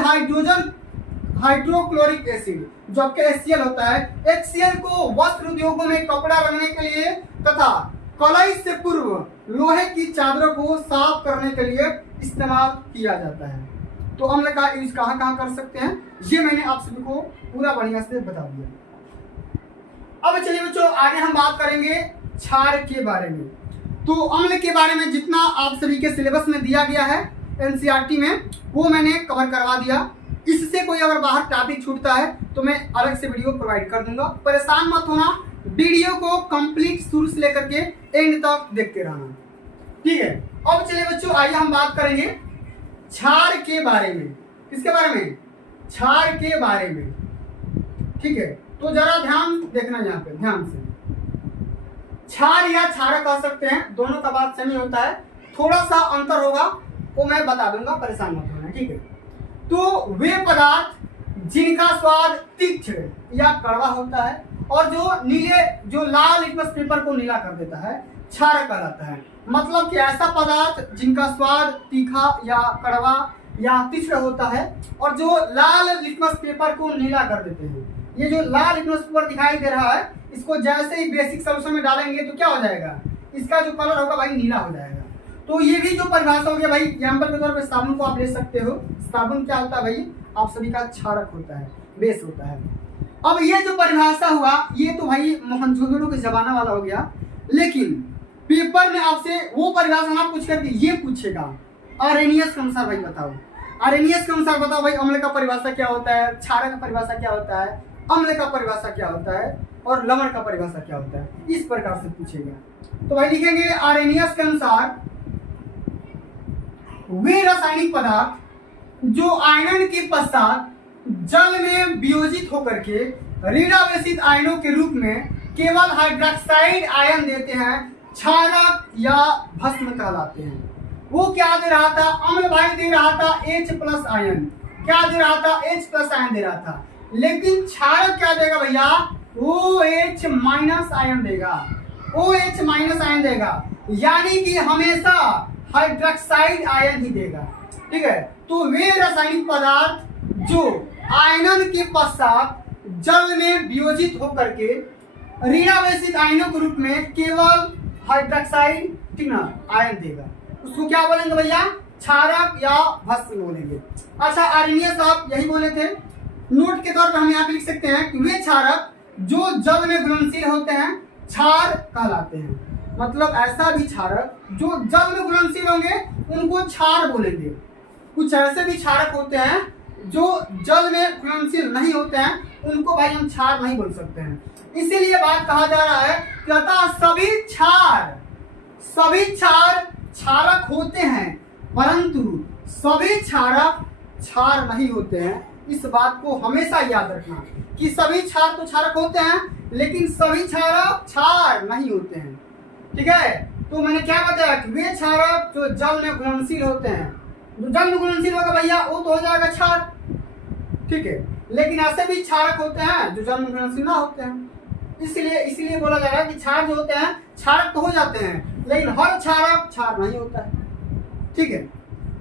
हाइड्रोक्लोरिक एसिड जो आपका HCl होता है, HCl को वस्त्र उद्योगों में कपड़ा रंगने के लिए तथा कलाई से पूर्व लोहे की चादरों को साफ करने के लिए इस्तेमाल किया जाता है। तो अम्ल का यूज कहाँ कहाँ कर सकते हैं, ये मैंने आप सभी को पूरा बढ़िया से बता दिया। अब चलिए बच्चों आगे हम बात करेंगे क्षार के बारे में। तो अम्ल के बारे में जितना आप सभी के सिलेबस में दिया गया है NCERT में, वो मैंने कवर करवा दिया। इससे कोई अगर बाहर टॉपिक छूटता है तो मैं अलग से वीडियो प्रोवाइड कर दूंगा। परेशान मत होना, वीडियो को कंप्लीट शुरू से लेकर के एंड तक देखते रहना। ठीक है। अब चलिए बच्चों आइए हम बात करेंगे क्षार के बारे में। किसके बारे में? क्षार के बारे में। ठीक है, तो जरा ध्यान देखना यहाँ पे ध्यान से। क्षार या क्षारक कह सकते हैं, दोनों का बात सेम ही होता है, थोड़ा सा अंतर होगा वो मैं बता दूंगा, परेशान मत होना। ठीक है। तो वे पदार्थ जिनका स्वाद तीक्ष्ण या कड़वा होता है और जो लाल लिटमस पेपर को नीला कर देता है, क्षारक कहलाता है। मतलब कि ऐसा पदार्थ जिनका स्वाद तीखा या कड़वा या तीक्ष्ण होता है और जो लाल लिटमस पेपर को नीला कर देते हैं। ये जो लाल लिटमस पेपर दिखाई दे रहा है, इसको जैसे ही बेसिक सॉल्यूशन में डालेंगे तो क्या हो जाएगा? इसका जो कलर होगा भाई नीला हो जाएगा। तो ये भी जो परिभाषा हो गया भाई, एग्जाम्पल के तौर पे साबुन को आप ले सकते हो। साबुन क्या होता है भाई? आप सभी का क्षारक होता है, बेस होता है। अब ये जो परिभाषा हुआ, ये तो भाई मोहनजोदड़ो के जमाना वाला हो गया, लेकिन पेपर में आपसे वो परिभाषा ना पूछ करके ये पूछेगा आर्हेनियस के अनुसार भाई बताओ। आर्हेनियस के अनुसार बताओ भाई अम्ल का परिभाषा क्या होता है, क्षारक का परिभाषा क्या होता है, अम्ल का परिभाषा क्या होता है और लवण का परिभाषा क्या होता है, इस प्रकार से पूछेगा। तो भाई लिखेंगे आर्हेनियस के अनुसार वे रासायनिक पदार्थ जो आयनन के पश्चात जल में वियोजित होकर के ऋणावेशित आयनों के रूप में केवल हाइड्रोक्साइड आयन देते हैं, क्षारक या भस्म कहलाते हैं। वो क्या दे रहा था? अम्ल भाई दे रहा था H+ आयन। क्या दे रहा था? H+ आयन दे रहा था। लेकिन क्षारक क्या देगा भैया? OH- आयन देगा। OH- आयन देगा, यानी कि हमेशा हाइड्रोक्साइड आयन ही देगा। ठीक है। तो वे रासायनिक पदार्थ जो आयनन के पश्चात जल में वियोजित होकर के ऋणावेशित आयनों के रूप में केवल हाइड्रोक्साइड आयन देगा। उसको क्या बोलेंगे भैया? क्षारक या भस्म बोलेंगे। अच्छा, आर्यनीय साहब यही बोले थे। नोट के तौर पर हम यहाँ पे लिख सकते हैं कि वे क्षारक जो जल में घुलनशील होते हैं क्षार कहलाते हैं। मतलब ऐसा भी क्षारक जो जल में घुलनशील होंगे उनको क्षार बोलेंगे। कुछ ऐसे भी क्षारक होते हैं जो जल में घुलनशील नहीं होते हैं, उनको भाई हम क्षार नहीं बोल सकते हैं। इसीलिए बात कहा जा रहा है कि अतः सभी क्षार क्षारक होते हैं, परंतु सभी क्षारक क्षार नहीं होते हैं। इस बात को हमेशा याद रखना कि सभी क्षार तो क्षारक होते हैं, लेकिन सभी क्षारक क्षार नहीं होते हैं। ठीक है, तो मैंने क्या बताया कि वे क्षारक जो जल में घुलनशील होते हैं, जो जल में घुलनशील होगा भैया वो तो हो जाएगा क्षार। ठीक है, लेकिन ऐसे भी क्षारक होते हैं जो जल में घुलनशील ना होते हैं। इसलिए बोला जा रहा है कि क्षार जो होते हैं क्षारक तो हो जाते हैं, लेकिन हर क्षारक क्षार नहीं होता है। ठीक है,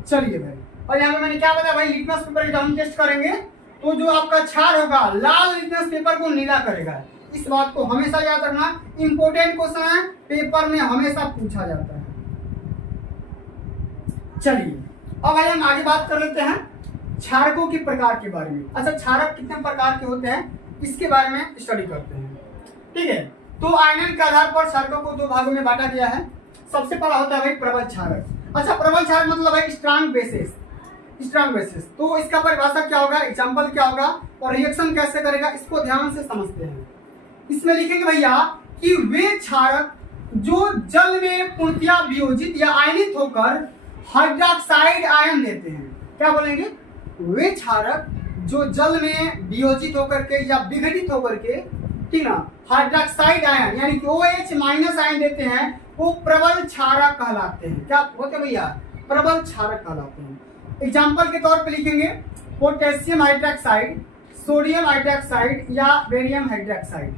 चलिए भाई, और यहाँ पे मैंने क्या बताया भाई, लिटमस पेपर जब हम टेस्ट करेंगे तो जो आपका क्षार होगा लाल लिटमस पेपर को नीला करेगा। इस बात को हमेशा याद रखना, इंपोर्टेंट क्वेश्चन है, पेपर में हमेशा पूछा जाता है। चलिए अब भाई हम आगे बात कर लेते हैं क्षारकों के प्रकार के बारे में। अच्छा, क्षारक कितने प्रकार के होते हैं इसके बारे में स्टडी करते हैं। ठीक है, तो आयनन के आधार पर क्षारकों को दो भागों में बांटा गया है। सबसे पहला होता है भाई प्रबल क्षारक। अच्छा, प्रबल क्षारक मतलब है स्ट्रांग बेसिस। तो इसका परिभाषा क्या होगा, एग्जांपल क्या होगा और रिएक्शन कैसे करेगा, इसको ध्यान से समझते हैं। इसमें लिखेंगे भैया कि वे क्षारक जो जल में पूर्णतया वियोजित या आयनित होकर हाइड्रोक्साइड आयन देते हैं। क्या बोलेंगे? वे क्षारक जो जल में वियोजित होकर के या विघटित होकर के, ठीक ना, हाइड्रोक्साइड आयन यानी कि OH माइनस आयन देते हैं, वो प्रबल क्षारक कहलाते हैं। क्या होते भैया? प्रबल क्षारक कहलाते हैं। एग्जाम्पल के तौर पे लिखेंगे पोटेशियम हाइड्रोक्साइड, सोडियम हाइड्रोक्साइड या बेरियम हाइड्रोक्साइड।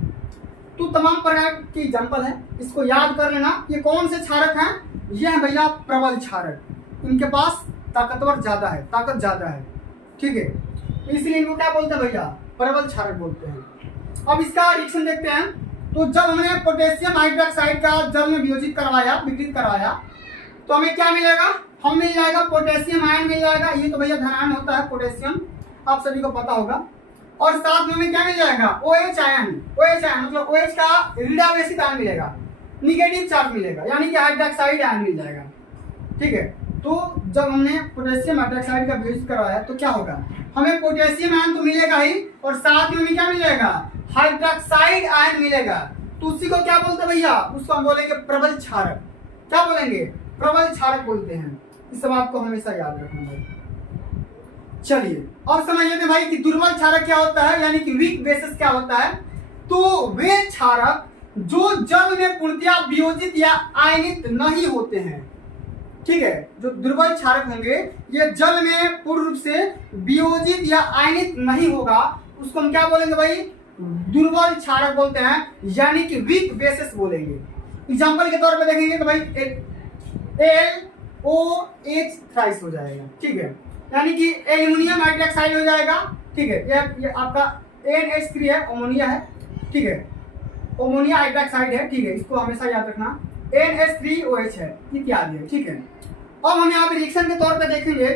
तो तमाम प्रकार के एग्जाम्पल है, इसको याद कर लेना। ये कौन से क्षारक हैं? ये है भैया प्रबल क्षारक। इनके पास ताकत ज्यादा है। ठीक है, इसलिए इनको क्या बोलते हैं भैया? प्रबल क्षारक बोलते हैं। अब इसका रिएक्शन देखते हैं। तो जब हमने पोटेशियम हाइड्रोक्साइड का जल में वियोजित विघटित करवाया तो हमें क्या मिलेगा? हम मिल जाएगा पोटेशियम आयन मिल जाएगा। ये तो भैया धनायन होता है पोटेशियम, आप सभी को पता होगा। और साथ में हमें क्या मिल जाएगा? OH आयन मतलब OH का ऋणावेशित आयन मिलेगा, निगेटिव चार्ज मिलेगा, यानी कि हाइड्रोक्साइड आयन मिल जाएगा। ठीक है, तो जब हमने पोटेशियम हाइड्रोक्साइड का वियोजित करवाया तो क्या होगा? हमें पोटेशियम आयन तो मिलेगा ही और साथ में हमें क्या मिल जाएगा? हाइड्रोक्साइड आयन मिलेगा। तो उसी को क्या बोलते हैं भैया? उसको हम बोलेंगे प्रबल क्षारक। क्या बोलेंगे? प्रबल क्षारक बोलते हैं। इस बात को हमेशा याद रखना भाई। चलिए और समझ लेते हैं भाई कि दुर्बल क्षारक क्या होता है, यानी कि वीक बेसिस क्या होता है। तो वे क्षारक जो जल में पूर्णतया वियोजित या आयनित नहीं होते हैं। ठीक है, जो दुर्बल क्षारक होंगे ये जल में पूर्ण रूप से वियोजित या आयनित नहीं होगा, उसको हम क्या बोलेंगे भाई? दुर्बल क्षारक बोलते हैं, यानी कि वीक बेसिस बोलेंगे। एग्जांपल के तौर पे देखेंगे तो भाई LOH थ्राइस हो जाएगा। ठीक है, यानी कि एल्युमिनियम हाइड्रोक्साइड हो जाएगा। ठीक है, ये आपका NH3 है, अमोनिया है। ठीक है, अमोनिया हाइड्रोक्साइड है। ठीक है, इसको हमेशा याद रखना, NH3OH है इत्यादि है। ठीक है, अब हम यहाँ पे रिएक्शन के तौर पे देखेंगे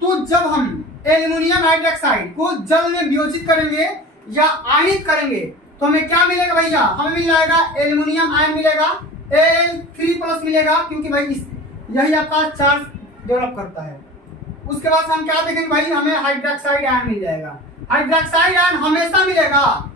तो जब हम एल्युमिनियम हाइड्रोक्साइड को जल में वियोजित करेंगे या आयनित करेंगे तो हमें क्या मिलेगा भैया? हमें मिल जाएगा एल्युमिनियम आयन मिलेगा, Al3+ मिलेगा, क्योंकि भाई यही आपका चार्ज डेवलप करता है। उसके बाद हम क्या देखेंगे भाई? हमें हाइड्रोक्साइड आयन मिल जाएगा। हाइड्रोक्साइड आयन हमेशा मिलेगा।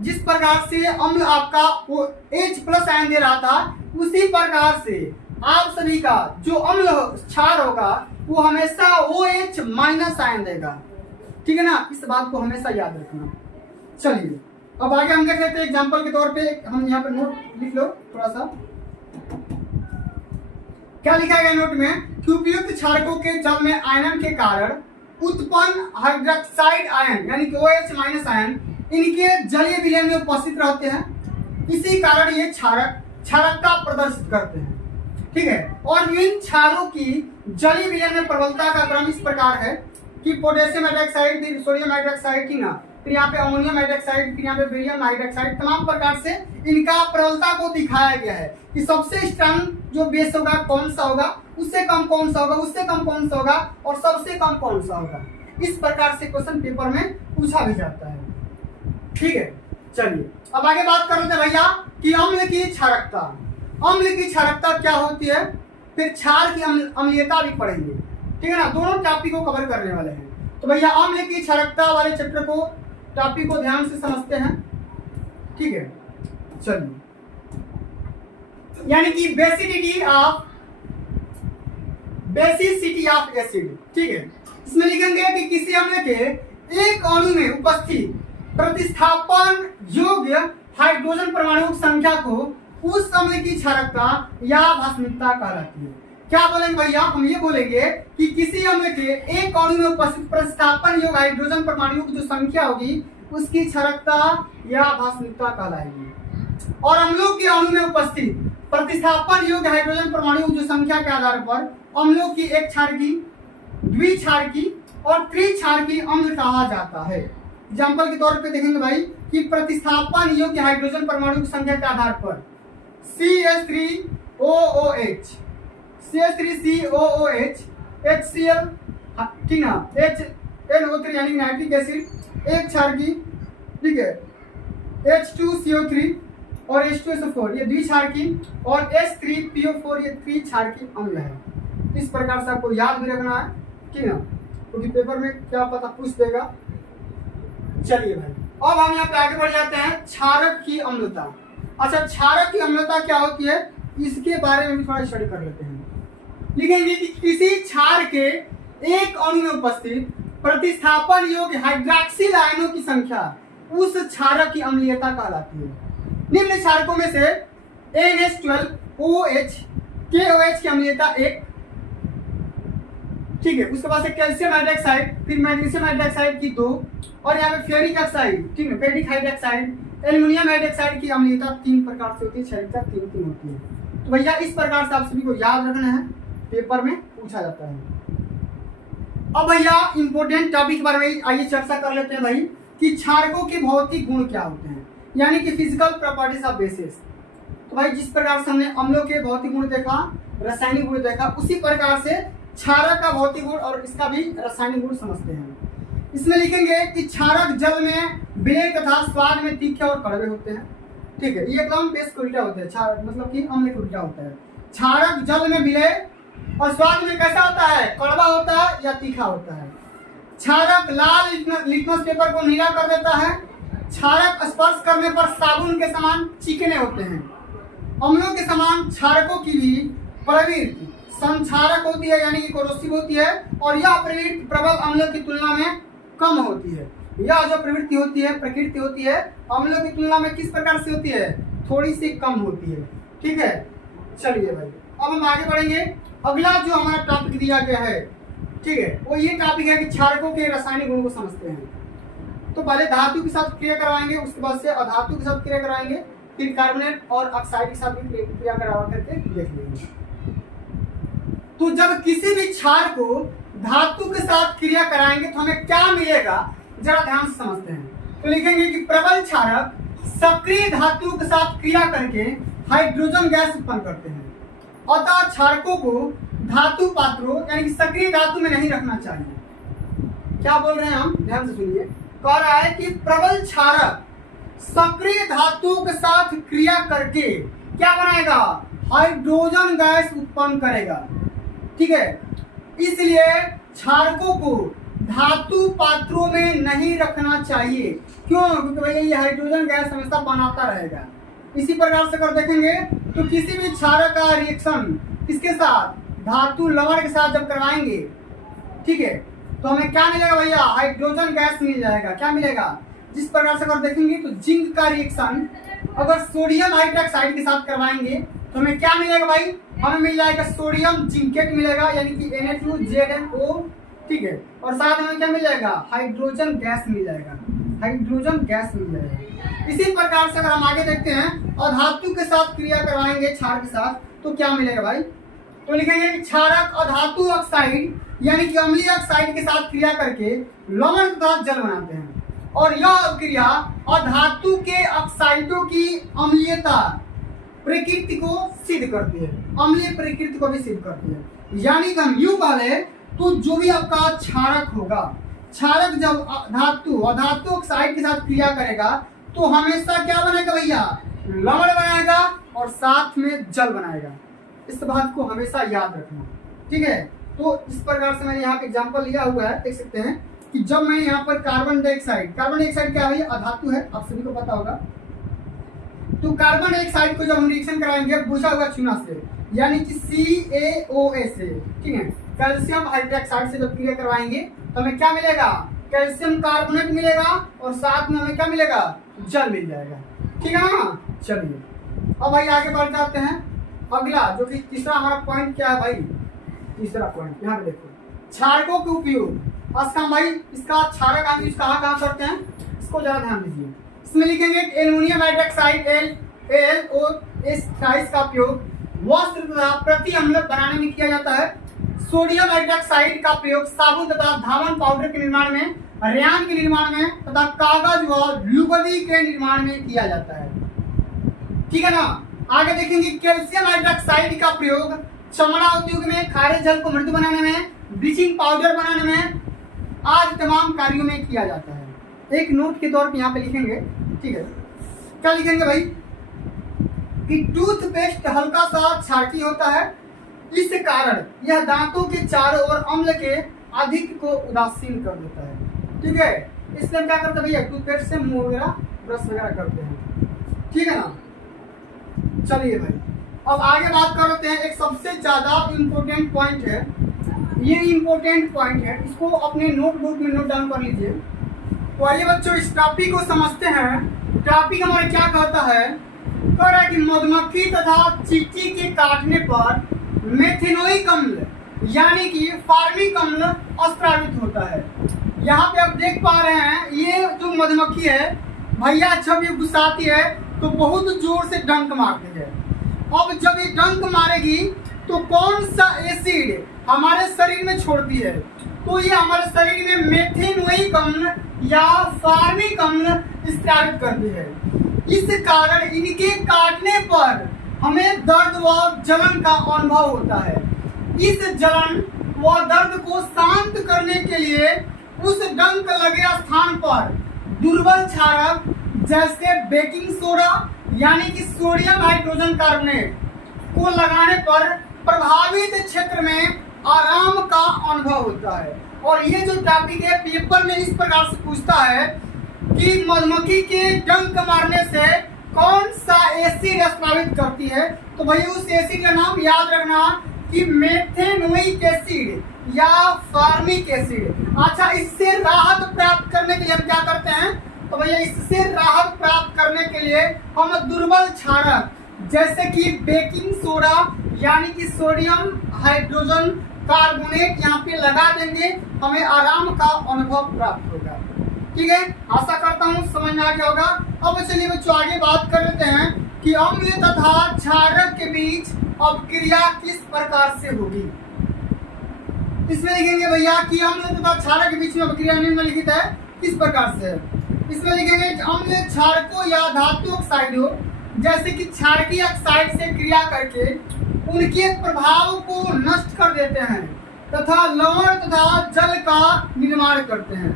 जिस प्रकार से अम्ल आपका वो H+ आयन दे रहा था, उसी प्रकार से आप सभी का जो अम्ल क्षार होगा वो हमेशा OH- आयन देगा। ठीक है ना, इस बात को हमेशा याद रखना। चलिए अब आगे हम देख लेते हैं एग्जांपल के तौर पे। हम यहाँ पे नोट लिख लो थोड़ा सा। क्या लिखा गया नोट में कि उपयुक्त क्षारकों के जल में आयनन के कारण उत्पन्न हाइड्रोक्साइड आयन यानी कि OH- आयन इनके जलीय विलयन में उपस्थित रहते हैं। इसी कारण ये क्षारकता प्रदर्शित करते हैं। ठीक है, और इन क्षारों की जलीय विलयन में प्रबलता का क्रम इस प्रकार है। कि पोटेशियम हाइड्रोक्साइड, फिर सोडियम हाइड्रोक्साइड, ठीक ना, फिर यहाँ पे अमोनियम हाइड्रोक्साइड, फिर यहाँ पे बेरियम हाइड्रोक्साइड, तमाम प्रकार से इनका प्रबलता को दिखाया गया है कि सबसे स्ट्रांग जो बेस होगा कौन सा होगा, उससे कम कौन सा होगा, उससे कम कौन सा होगा और सबसे कम कौन सा होगा। इस प्रकार से क्वेश्चन पेपर में पूछा भी जाता है। ठीक है, चलिए अब आगे बात कर लेते हैं भैया कि अम्ल की क्षारकता। अम्ल की क्षारकता क्या होती है, फिर क्षार की अम्लीयता भी पढ़ेंगे, ठीक है ना, दोनों टॉपिक को कवर करने वाले हैं। तो भैया अम्ल की क्षारकता वाले चैप्टर को, टॉपिक को ध्यान से समझते हैं। ठीक है, चलिए, यानी कि बेसिसिटी ऑफ एसिड। ठीक है, इसमें लिखेंगे कि किसी अम्ल के एक अणु में उपस्थित प्रतिस्थापन योग्य हाइड्रोजन परमाणु की संख्या को उस अम्ल की क्षारकता या भास्मिकता कहलाती है। क्या बोलेंगे भैया, हम ये बोलेंगे कि किसी अम्ल के एक अणु में उपस्थित प्रतिस्थापन योग्य हाइड्रोजन परमाणु की जो संख्या होगी उसकी क्षारकता या भास्मिकता कहलाएगी। और अम्लों के अणु में उपस्थित प्रतिस्थापन योग्य हाइड्रोजन परमाणु की जो संख्या के आधार पर अम्लों की एक क्षारकी, द्विक्षारकी और त्रिक्षारकी अम्ल कहा जाता है। एग्जाम्पल के तौर पे देखेंगे भाई कि प्रतिस्थापन योग्य हाइड्रोजन परमाणु की संख्या के आधार पर CH3OOH, CH3COOH, HCl, ठीक ना, HNO3 यानी नाइट्रिक एसिड एक क्षारकी, ठीक है, H2CO3 और H2SO4 ये द्विक्षारकी और H3PO4 ये त्रिक्षारकी अम्ल है। इस प्रकार से आपको याद भी रखना है, ठीक ना, क्योंकि पेपर में क्या पता पूछ देगा। चलिए भाई, अब हम यहाँ पे आगे बढ़ जाते हैं क्षारक की अम्लता। अच्छा, क्षारक की अम्लता क्या होती है इसके बारे में भी थोड़ा स्टडी कर लेते हैं। लिखेंगे कि किसी क्षार के एक अणु में उपस्थित प्रतिस्थापन योग्य हाइड्रॉक्सिल आयनों की संख्या उस क्षारक की अम्लीयता कहलाती है। निम्न क्षारकों में से NH12OH KOH की अम्लीयता 1, ठीक है, उसके बाद से कैल्शियम हाइड्रोक्साइड, फिर मैग्नीशियम हाइड्रोक्साइड की 2 और यहाँ पे फेरिक ऑक्साइड, ठीक है, फेरिक हाइड्रोक्साइड, एल्युमिनियम हाइड्रोक्साइड की अम्लीयता 3 प्रकार से होती है, क्षारकता 3 होती है। तो भैया इस प्रकार से आप सभी को याद रखना है, पेपर में पूछा जाता है। अब भैया इंपोर्टेंट टॉपिक के बारे में आइए चर्चा कर लेते हैं भाई कि क्षारकों के भौतिक गुण क्या होते हैं, यानी कि फिजिकल प्रॉपर्टीज ऑफ बेसिस। तो भाई जिस प्रकार से हमने अम्लों के भौतिक गुण देखा, रासायनिक गुण देखा, उसी प्रकार से क्षारक का भौतिक गुण और इसका भी रासायनिक गुण समझते हैं। इसमें लिखेंगे कि क्षारक जल में विलेय तथा स्वाद में तीखे और कड़वे होते हैं। ठीक है, ये एकदम बेस उल्टा होता है, क्षारक मतलब कि अम्ल के उल्टा होता है। क्षारक जल में विलेय और स्वाद में कैसा होता है, कड़वा होता है या तीखा होता है। क्षारक लाल लिटमस पेपर को नीला कर देता है। क्षारक स्पर्श करने पर साबुन के समान चिकने होते हैं। अम्लों के समान क्षारकों की भी प्रवृत्ति संक्षारक होती है, यानी कि कोरोसिव होती है, और यह प्रवृत्ति प्रबल अम्लों की तुलना में कम होती है। यह जो प्रवृत्ति होती है, प्रकृति होती है, अम्लों की तुलना में किस प्रकार से होती है, थोड़ी सी कम होती है। ठीक है, चलिए भाई अब हम आगे बढ़ेंगे। अगला जो हमारा टॉपिक दिया गया है, ठीक है, वो ये टॉपिक है कि क्षारकों के रासायनिक गुणों को समझते हैं। तो पहले धातु के साथ क्रिया करवाएंगे, उसके बाद से अधातु के साथ क्रिया कराएंगे, फिर कार्बोनेट और ऑक्साइड के साथ भी क्रिया करवा करके देख लेंगे। तो जब किसी भी क्षार को धातु के साथ क्रिया कराएंगे तो हमें क्या मिलेगा, जरा ध्यान से समझते हैं। तो लिखेंगे कि प्रबल क्षारक सक्रिय धातु के साथ क्रिया करके हाइड्रोजन गैस उत्पन्न करते हैं। अतः क्षारकों को धातु पात्रों यानी कि सक्रिय धातु में नहीं रखना चाहिए। क्या बोल रहे हैं हम, ध्यान से सुनिए। कह रहा है कि प्रबल क्षारक सक्रिय धातु के साथ क्रिया करके क्या बनाएगा, हाइड्रोजन गैस उत्पन्न करेगा। ठीक है, इसलिए क्षारकों को धातु पात्रों में नहीं रखना चाहिए। क्यों, क्योंकि भैया ये हाइड्रोजन गैस हमेशा बनाता रहेगा। इसी प्रकार से अगर देखेंगे तो किसी भी क्षारक का रिएक्शन किसके साथ, धातु लवण के साथ जब करवाएंगे, ठीक है, तो हमें क्या मिलेगा भैया, हाइड्रोजन गैस मिल जाएगा। क्या मिलेगा, जिस प्रकार से अगर देखेंगे तो जिंक का रिएक्शन अगर सोडियम हाइड्रोक्साइड के साथ करवाएंगे तो हमें क्या मिलेगा भाई, हमें मिल जाएगा सोडियम जिंकेट मिलेगा, यानी कि Na2ZnO। ठीक है, और साथ में क्या मिल जाएगा, हाइड्रोजन गैस मिल जाएगा, हाइड्रोजन गैस मिल जाएगा। इसी प्रकार से अगर हम आगे देखते हैं और धातु के साथ क्रिया करवाएंगे क्षार के साथ तो क्या मिलेगा भाई, तो लिखेंगे क्षारक अधातु ऑक्साइड यानी कि अम्लीय ऑक्साइड के साथ क्रिया करके लवण तथा जल बनाते हैं, और यह क्रिया अधातु के ऑक्साइडों की अम्लीयता प्रकृति को सिद्ध करती है, अम्लीय प्रकृति को भी सिद्ध करती है। यानी कि हम यूं कहें तो जो भी आपका क्षारक होगा, क्षारक जब अधातु ऑक्साइड के साथ क्रिया करेगा तो हमेशा क्या बनाएगा भैया, लवण बनाएगा और साथ में जल बनाएगा। इस बात को हमेशा याद रखना, ठीक है। तो इस प्रकार से मैंने यहाँ पे एग्जांपल लिया हुआ है, देख सकते हैं कि जब मैं यहाँ पर कार्बन डाइऑक्साइड क्या है, अधातु है, आप सभी को पता होगा। तो कार्बन डाइऑक्साइड को जब हम रिएक्शन कराएंगे बुझा हुआ चूना से यानी कि CaOH से, ठीक है, कैल्शियम हाइड्रोक्साइड से जब क्रिया करवाएंगे तो हमें क्या मिलेगा, कैल्शियम कार्बोनेट मिलेगा और साथ में हमें क्या मिलेगा, जल मिल जाएगा, ठीक है ना। चलिए अब भाई आगे बढ़ जाते हैं। अगला जो कि तीसरा हमारा पॉइंट क्या है भाई, तीसरा पॉइंट यहाँ पे देखो, क्षारकों के उपयोग। अस्का भाई इसका क्षारक हम यूज कहाँ करते हैं, इसको जरा ध्यान दीजिए। इसमें लिखेंगे एल्युमिनियम हाइड्रोक्साइड AlOH का उपयोग वस्त्र तथा प्रति अम्ल बनाने में किया जाता है। सोडियम हाइड्रोक्साइड का प्रयोग साबुन तथा धावन पाउडर के निर्माण में, रेयान के निर्माण में तथा कागज व लुगदी के निर्माण में किया जाता है, ठीक है ना। आगे देखेंगे कैल्शियम हाइड्रोक्साइड का प्रयोग चमड़ा उद्योग में, खारे जल को मृदु बनाने में, ब्लीचिंग पाउडर बनाने में आदि तमाम कार्यों में किया जाता है। एक नोट के तौर पे यहाँ पे लिखेंगे, ठीक है। क्या लिखेंगे भाई कि टूथपेस्ट हल्का सा क्षारकीय होता है, इस कारण यह दांतों के चारों ओर अम्ल के अधिक को उदासीन कर देता है, ठीक है। इसलिए हम क्या करते हैं भैया, टूथपेस्ट से मुंह वगैरह ब्रश वगैरह करते हैं, ठीक है ना। चलिए भाई अब आगे बात करते हैं। एक सबसे ज्यादा इम्पोर्टेंट पॉइंट है, ये इम्पोर्टेंट पॉइंट है, इसको अपने नोटबुक में नोट डाउन कर लीजिए। तो आइए बच्चों इस टॉपिक को समझते हैं। टॉपिक हमारा क्या कहता है, कह रहा है कि मधुमक्खी तथा चींटी के काटने पर मेथेनोइक अम्ल यानी कि फार्मिक अम्ल स्रावित होता है। यहाँ पे आप देख पा रहे हैं ये जो मधुमक्खी है भैया, जब ये गुस्साती है तो बहुत जोर से डंक मारती है। अब जब ये डंक मारेगी तो कौन सा एसिड हमारे शरीर में छोड़ती है, तो ये हमारे शरीर में मेथेनोइक अम्ल या फार्मिक अम्ल स्रावित करती है। इस कारण इनके काटने पर हमें दर्द व जलन का अनुभव होता है। इस जलन व दर्द को शांत करने के लिए उस डंक लगे स्थान पर दुर्बल क्षारक जैसे बेकिंग सोडा यानी कि सोडियम हाइड्रोजन कार्बोनेट को लगाने पर प्रभावित क्षेत्र में आराम का अनुभव होता है। और ये जो टॉपिक है पेपर में इस प्रकार से पूछता है कि मधुमक्खी के डंक मारने से कौन सा एसिड स्रावित करती है, तो भाई उस एसिड का नाम याद रखना कि मेथेनोइक एसिड या फार्मिक एसिड। अच्छा, इससे राहत प्राप्त करने के लिए हम क्या करते हैं, तो भैया इससे राहत प्राप्त करने के लिए हम दुर्बल क्षारक जैसे कि बेकिंग सोडा यानी कि सोडियम हाइड्रोजन कार्बोनेट यहाँ पे लगा देंगे, हमें आराम का अनुभव प्राप्त होगा, ठीक है। आशा करता हूँ समझ में आ गया होगा। अब चलिए बच्चों आगे बात कर लेते हैं कि अम्ल तथा क्षारक के बीच अब क्रिया किस प्रकार से होगी। इसमें लिखेंगे भैया कि अम्ल तथा क्षारक के बीच में क्रिया निम्नलिखित है, किस प्रकार से। इसमें लिखेंगे अम्ल क्षारकों या धातु ऑक्साइडों जैसे कि क्षारकीय ऑक्साइड से क्रिया करके उनके प्रभाव को नष्ट कर देते हैं तथा लवण तथा जल का निर्माण करते हैं।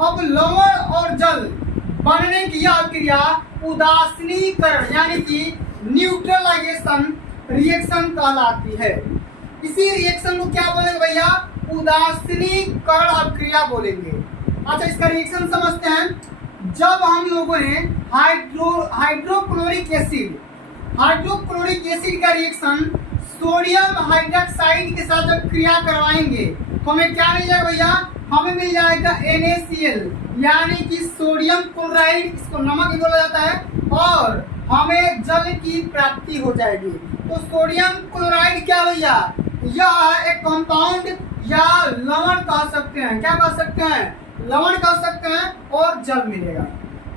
अब लवण और जल बनने की यह क्रिया उदासीनीकरण यानी कि न्यूट्रलाइजेशन रिएक्शन कहलाती है। इसी रिएक्शन को क्या बोलेंगे भैया, उदासीनीकरण क्रिया बोलेंगे। अच्छा, इसका रिएक्शन समझते हैं। जब हम लोगों ने हाइड्रोक्लोरिक एसिड का रिएक्शन सोडियम हाइड्रोक्साइड के साथ जब क्रिया करवाएंगे तो हमें क्या मिल जाएगा भैया, हमें मिल जाएगा NaCl यानी कि सोडियम क्लोराइड, इसको नमक भी बोला जाता है, और हमें जल की प्राप्ति हो जाएगी। तो सोडियम क्लोराइड क्या भैया, यह एक कंपाउंड या लवण कह सकते हैं, क्या कह सकते हैं, लवण कह सकते हैं, और जल मिलेगा,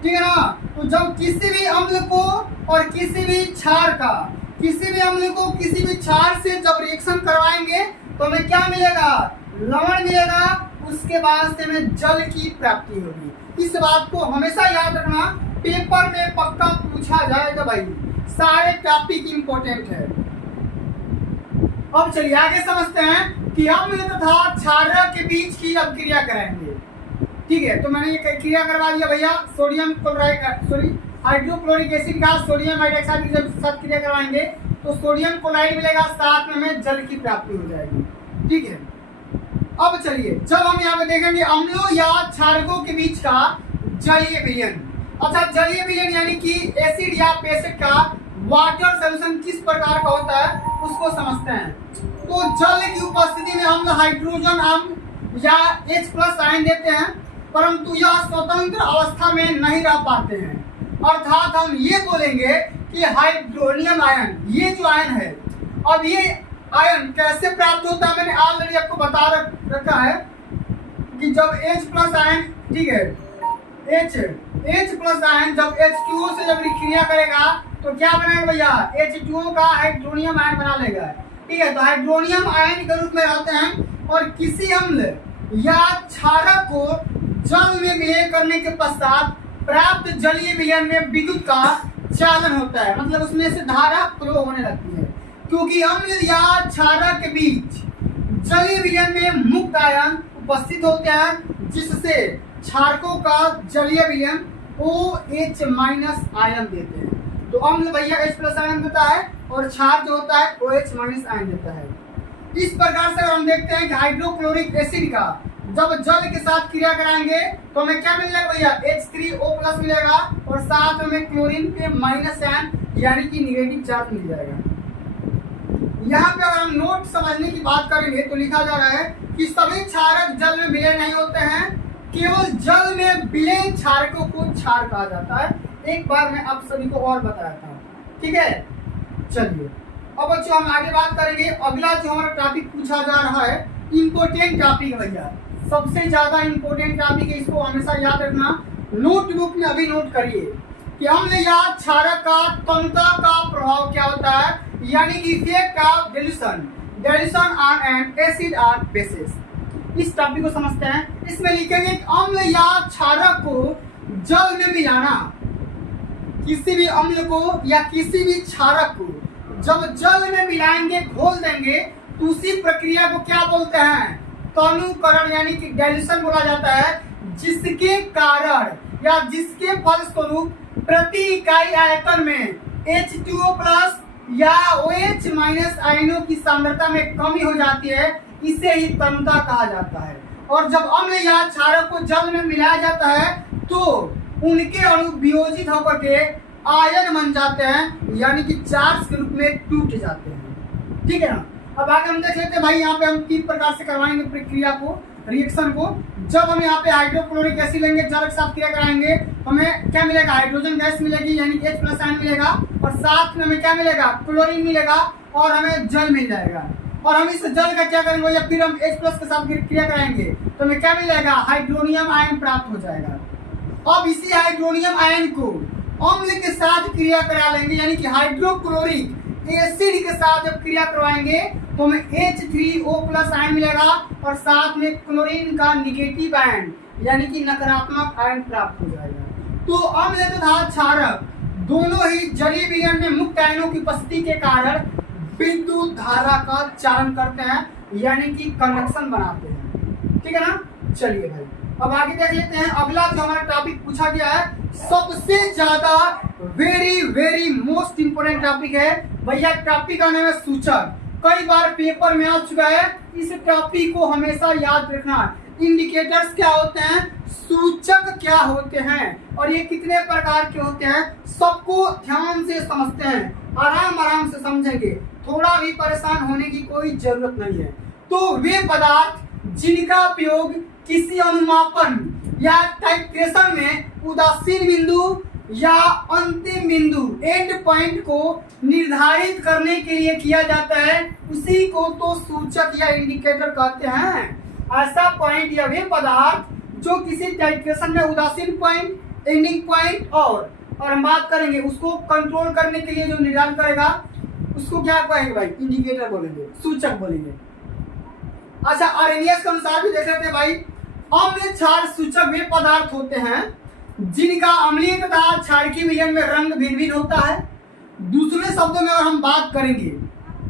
ठीक है ना। तो जब किसी भी अम्ल को और किसी भी क्षार का किसी भी अम्ल को किसी भी क्षार से जब रिएक्शन करवाएंगे तो हमें क्या मिलेगा, लवण मिलेगा, उसके बाद से हमें जल की प्राप्ति होगी। इस बात को हमेशा याद रखना, पेपर में पक्का पूछा जाएगा भाई, सारे टॉपिक इंपॉर्टेंट है। अब चलिए आगे समझते हैं कि अम्ल तथा क्षारक के बीच की अब क्रिया कराएंगे। ठीक है, तो मैंने ये क्रिया करवा दिया भैया, सोडियम क्लोराइड हाइड्रोक्लोरिक एसिड का सोडियम हाइड्रोक्साइड के साथ क्रिया करवाएंगे तो सोडियम क्लोराइड मिलेगा, साथ में हमें जल की प्राप्ति हो जाएगी। ठीक है, अब चलिए जब हम यहाँ पे देखेंगे अम्लों या क्षारकों के बीच का जलीय विलयन। अच्छा, जलीय विलयन यानी कि एसिड या बेसिक का वाटर सॉल्यूशन किस प्रकार का होता है उसको समझते हैं। तो जल की उपस्थिति में हम हाइड्रोजन अम्ल या H+ आयन देते हैं, परंतु यह स्वतंत्र अवस्था में नहीं रह पाते हैं। अर्थात हम ये बोलेंगे कि हाइड्रोनियम आयन, ये जो आयन है, अब ये आयन कैसे प्राप्त होता है मैंने ऑलरेडी आपको बता रखा है कि जब H+ आयन, ठीक है, H+ आयन जब H2O से जब क्रिया करेगा तो क्या बनेगा भैया, H2O का हाइड्रोनियम आयन बना लेगा। ठीक है, तो हाइड्रोनियम आयन के रूप में रहते हैं और किसी अम्ल या क्षारक को जल में विलय करने के पश्चात प्राप्त जलीय विलयन में विद्युत का चालन होता है, मतलब उसमें से धारा फ्लो होने लगती है। क्योंकि अम्ल या क्षारक के बीच जलीय विलयन में मुक्त आयन उपस्थित होते हैं, जिससे क्षारकों का जलीय विलयन OH- आयन देते हैं। तो अम्ल भैया H+ आयन देता है और क्षार जो होता है OH- आयन देता है। इस प्रकार से हम देखते हैं कि हाइड्रोक्लोरिक एसिड का जब जल के साथ क्रिया कराएंगे तो हमें क्या मिलेगा भैया, H3O+ मिलेगा और साथ में क्लोरीन के माइनस आयन यानी कि निगेटिव चार्ज मिल जाएगा। यहाँ पे अगर हम नोट समझने की बात करेंगे तो लिखा जा रहा है कि सभी क्षारक जल में विलय नहीं होते हैं, केवल जल में विलय क्षारकों को क्षार कहा जाता है। एक बार मैं आप सभी को और बताया था। ठीक है, चलिए अब बच्चों हम आगे बात करेंगे। अगला जो हमारा टॉपिक पूछा जा रहा है, इंपोर्टेंट टॉपिक भैया, सबसे ज्यादा इंपोर्टेंट टॉपिक है, इसको हमेशा याद रखना, नोटबुक में अभी नोट करिए कि अम्ल या क्षारक का तंत्र का प्रभाव क्या होता है, यानी कि effect of dilution on an acid और बेसिस। इस टॉपिक को समझते हैं। इसमें लिखेंगे कि अम्ल या क्षारक को जल में मिलाना, किसी भी अम्ल को या किसी भी क्षारक को जब जल में मिलाएंगे, घोल देंगे, तो उसी प्रक्रिया को क्या बोलते हैं, तनुकरण यानी कि डाइल्यूशन बोला जाता है, जिसके कारण या जिसके फलस्वरूप प्रति इकाई आयतन में H2O+ या OH- आयनों की सांद्रता में कमी हो जाती है, इसे ही तनुता कहा जाता है। और जब अम्ल या क्षारक को जल में मिलाया जाता है तो उनके अणु वियोजित होकर के आयन बन जाते हैं, यानी कि चार्ज के रूप में टूट जाते हैं। ठीक है ना, अब आगे हम देख लेते हैं भाई, यहाँ पे हम 3 प्रकार से करवाएंगे प्रक्रिया को, रिएक्शन को। जब हम यहाँ पे हाइड्रोक्लोरिक एसिड लेंगे, जल के साथ क्रिया कराएंगे, हमें क्या मिलेगा, हाइड्रोजन गैस मिलेगी यानी कि H+ आयन मिलेगा और साथ में हमें क्या मिलेगा, क्लोरीन मिलेगा और हमें जल मिल जाएगा। और हम इस जल का क्या करेंगे या फिर हम H+ के साथ क्रिया कराएंगे तो हमें क्या मिलेगा, हाइड्रोनियम आयन प्राप्त हो जाएगा। अब इसी हाइड्रोनियम आयन को अम्ल के साथ क्रिया करा लेंगे, यानी कि हाइड्रोक्लोरिक एसिड के साथ जब क्रिया करवाएंगे तो हमें H3O+ आयन मिलेगा और साथ में क्लोरीन का निगेटिव आयन यानी कि नकारात्मक आयन प्राप्त हो जाएगा। तो अम्ल तथा क्षारक दोनों ही जलीय विलयन में मुक्त आयनों की उपस्थिति के कारण विद्युत धारा का चालन करते हैं, यानी कि कंडक्शन बनाते हैं। ठीक है ना, चलिए भाई अब आगे देख लेते हैं। अगला जो हमारा टॉपिक पूछा गया है, सबसे ज्यादा वेरी मोस्ट इंपोर्टेंट टॉपिक है भैया, टॉपिक का नाम है सूचक। कई बार पेपर में आ चुका है, इस टॉपिक को हमेशा याद रखना। इंडिकेटर्स क्या होते हैं, सूचक क्या होते हैं और ये कितने प्रकार के होते हैं, सबको ध्यान से समझते हैं, आराम से समझेंगे, थोड़ा भी परेशान होने की कोई जरूरत नहीं है। तो वे पदार्थ जिनका उपयोग किसी अनुमापन या टाइट्रेशन में उदासीन बिंदु या अंतिम बिंदु एंड पॉइंट को निर्धारित करने के लिए किया जाता है, उसी को तो सूचक या इंडिकेटर कहते हैं। ऐसा पॉइंट या वे पदार्थ जो किसी टाइट्रेशन में उदासीन पॉइंट, एंडिंग पॉइंट और हम बात करेंगे उसको कंट्रोल करने के लिए जो निर्धारण करेगा, उसको क्या कहेंगे भाई, इंडिकेटर बोलेंगे, सूचक बोलेंगे। अच्छा, आरएनएस के अनुसार भी देख लेते हैं भाई। अम्ल क्षार सूचक वे पदार्थ होते हैं जिनका अम्लीय तथा क्षारकीय विलयन में रंग भिन्न भिन्न होता है। दूसरे शब्दों में अगर हम बात करेंगे,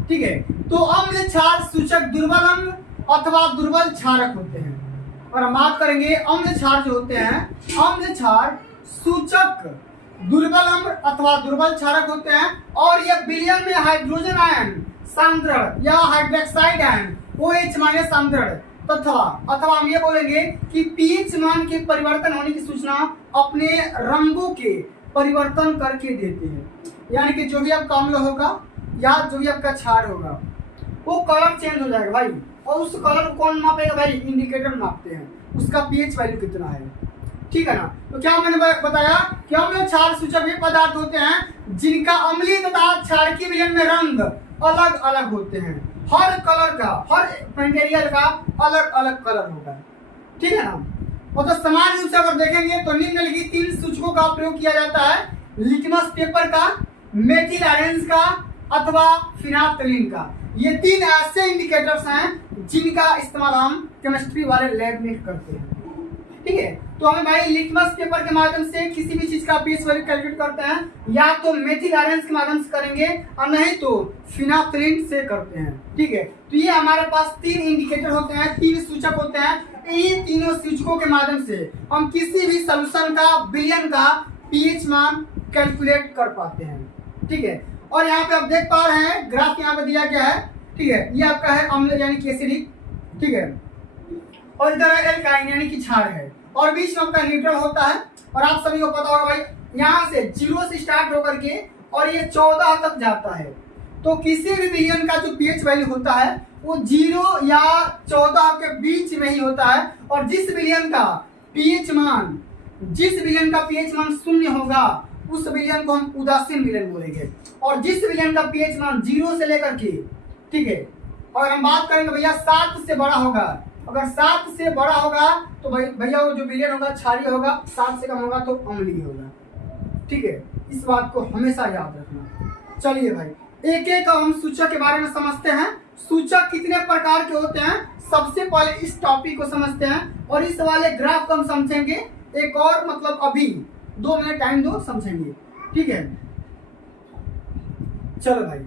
ठीक है, तो अम्ल क्षार सूचक दुर्बल अम्ल अथवा दुर्बल क्षारक होते हैं। और हम बात करेंगे अम्ल क्षार जो होते हैं, अम्ल क्षार सूचक दुर्बल अम्ल अथवा दुर्बल क्षारक होते हैं, और यह विलयन में हाइड्रोजन आयन सांद्रण या हाइड्रोक्साइड आयन OH माइनस सांद्रण अथवा हम ये बोलेंगे कि पीएच मान के परिवर्तन होने की सूचना अपने रंगों के परिवर्तन करके देते हैं। यानी कि जो भी आपका अम्ल होगा या जो भी आपका क्षार होगा वो कलर चेंज हो जाएगा भाई, और उस कलर को कौन मापेगा भाई, इंडिकेटर मापते हैं, उसका पीएच वैल्यू कितना है, ठीक है ना। तो क्या मैंने बताया कि अम्ल क्षार सूचक वे पदार्थ होते हैं जिनका अम्लीय तथा क्षारकीय विलयन में रंग अलग अलग होते हैं। हर कलर का, हर मटेरियल का अलग अलग कलर होगा, ठीक है ना। और तो सामान्य रूप से अगर देखेंगे तो निम्नलिखित 3 सूचकों का प्रयोग किया जाता है, लिटमस पेपर का, मेथिल आयंस का अथवा फिनाफ्थलीन का। ये 3 ऐसे इंडिकेटर्स हैं जिनका इस्तेमाल हम केमिस्ट्री वाले लैब में करते हैं, ठीक है। तो हमें भाई लिटमस पेपर के माध्यम से किसी भी चीज का पीएच वैल्यू कैलकुलेट करते हैं, या तो मेथिल आयंस के माध्यम से करेंगे और नहीं तो फिनाफ्थलीन से करते हैं, ठीक है। तो ये हमारे पास 3 इंडिकेटर होते हैं, 3 सूचक होते हैं। ये तीनों सूचकों के माध्यम से हम किसी भी सॉल्यूशन का विलयन का पीएच मान कैलकुलेट कर पाते हैं, ठीक है। और यहाँ पे आप देख पा रहे हैं ग्राफ यहाँ पे दिया गया है, ठीक है। ये आपका है अम्ल यानी कि एसिडिक, ठीक है, और इधर है एल्काइन यानी कि क्षार है, और बीच में आपका न्यूट्रल होता है। और आप सभी को पता होगा भाई, यहाँ से 0 से स्टार्ट होकर के और ये 14 तक जाता है। तो किसी भी विलयन का जो पीएच वैल्यू होता है वो 0 या 14 के बीच में ही होता है। और जिस विलयन का पीएच मान 0 होगा उस विलयन को हम उदासीन विलयन बोलेंगे। और जिस विलयन का पीएच मान 0 से लेकर के, ठीक है, और हम बात करेंगे भैया 7 से बड़ा होगा, अगर 7 से बड़ा होगा तो भैया वो जो विलयन होगा क्षारीय होगा, 7 से कम होगा तो अम्लीय होगा, ठीक है। इस बात को हमेशा याद रखना। चलिए भाई, एक एक हम सूचक के बारे में समझते हैं। सूचक कितने प्रकार के होते हैं सबसे पहले इस टॉपिक को समझते हैं, और इस वाले ग्राफ को हम समझेंगे एक और, मतलब अभी 2 मिनट टाइम दो, समझेंगे, ठीक है। चलो भाई,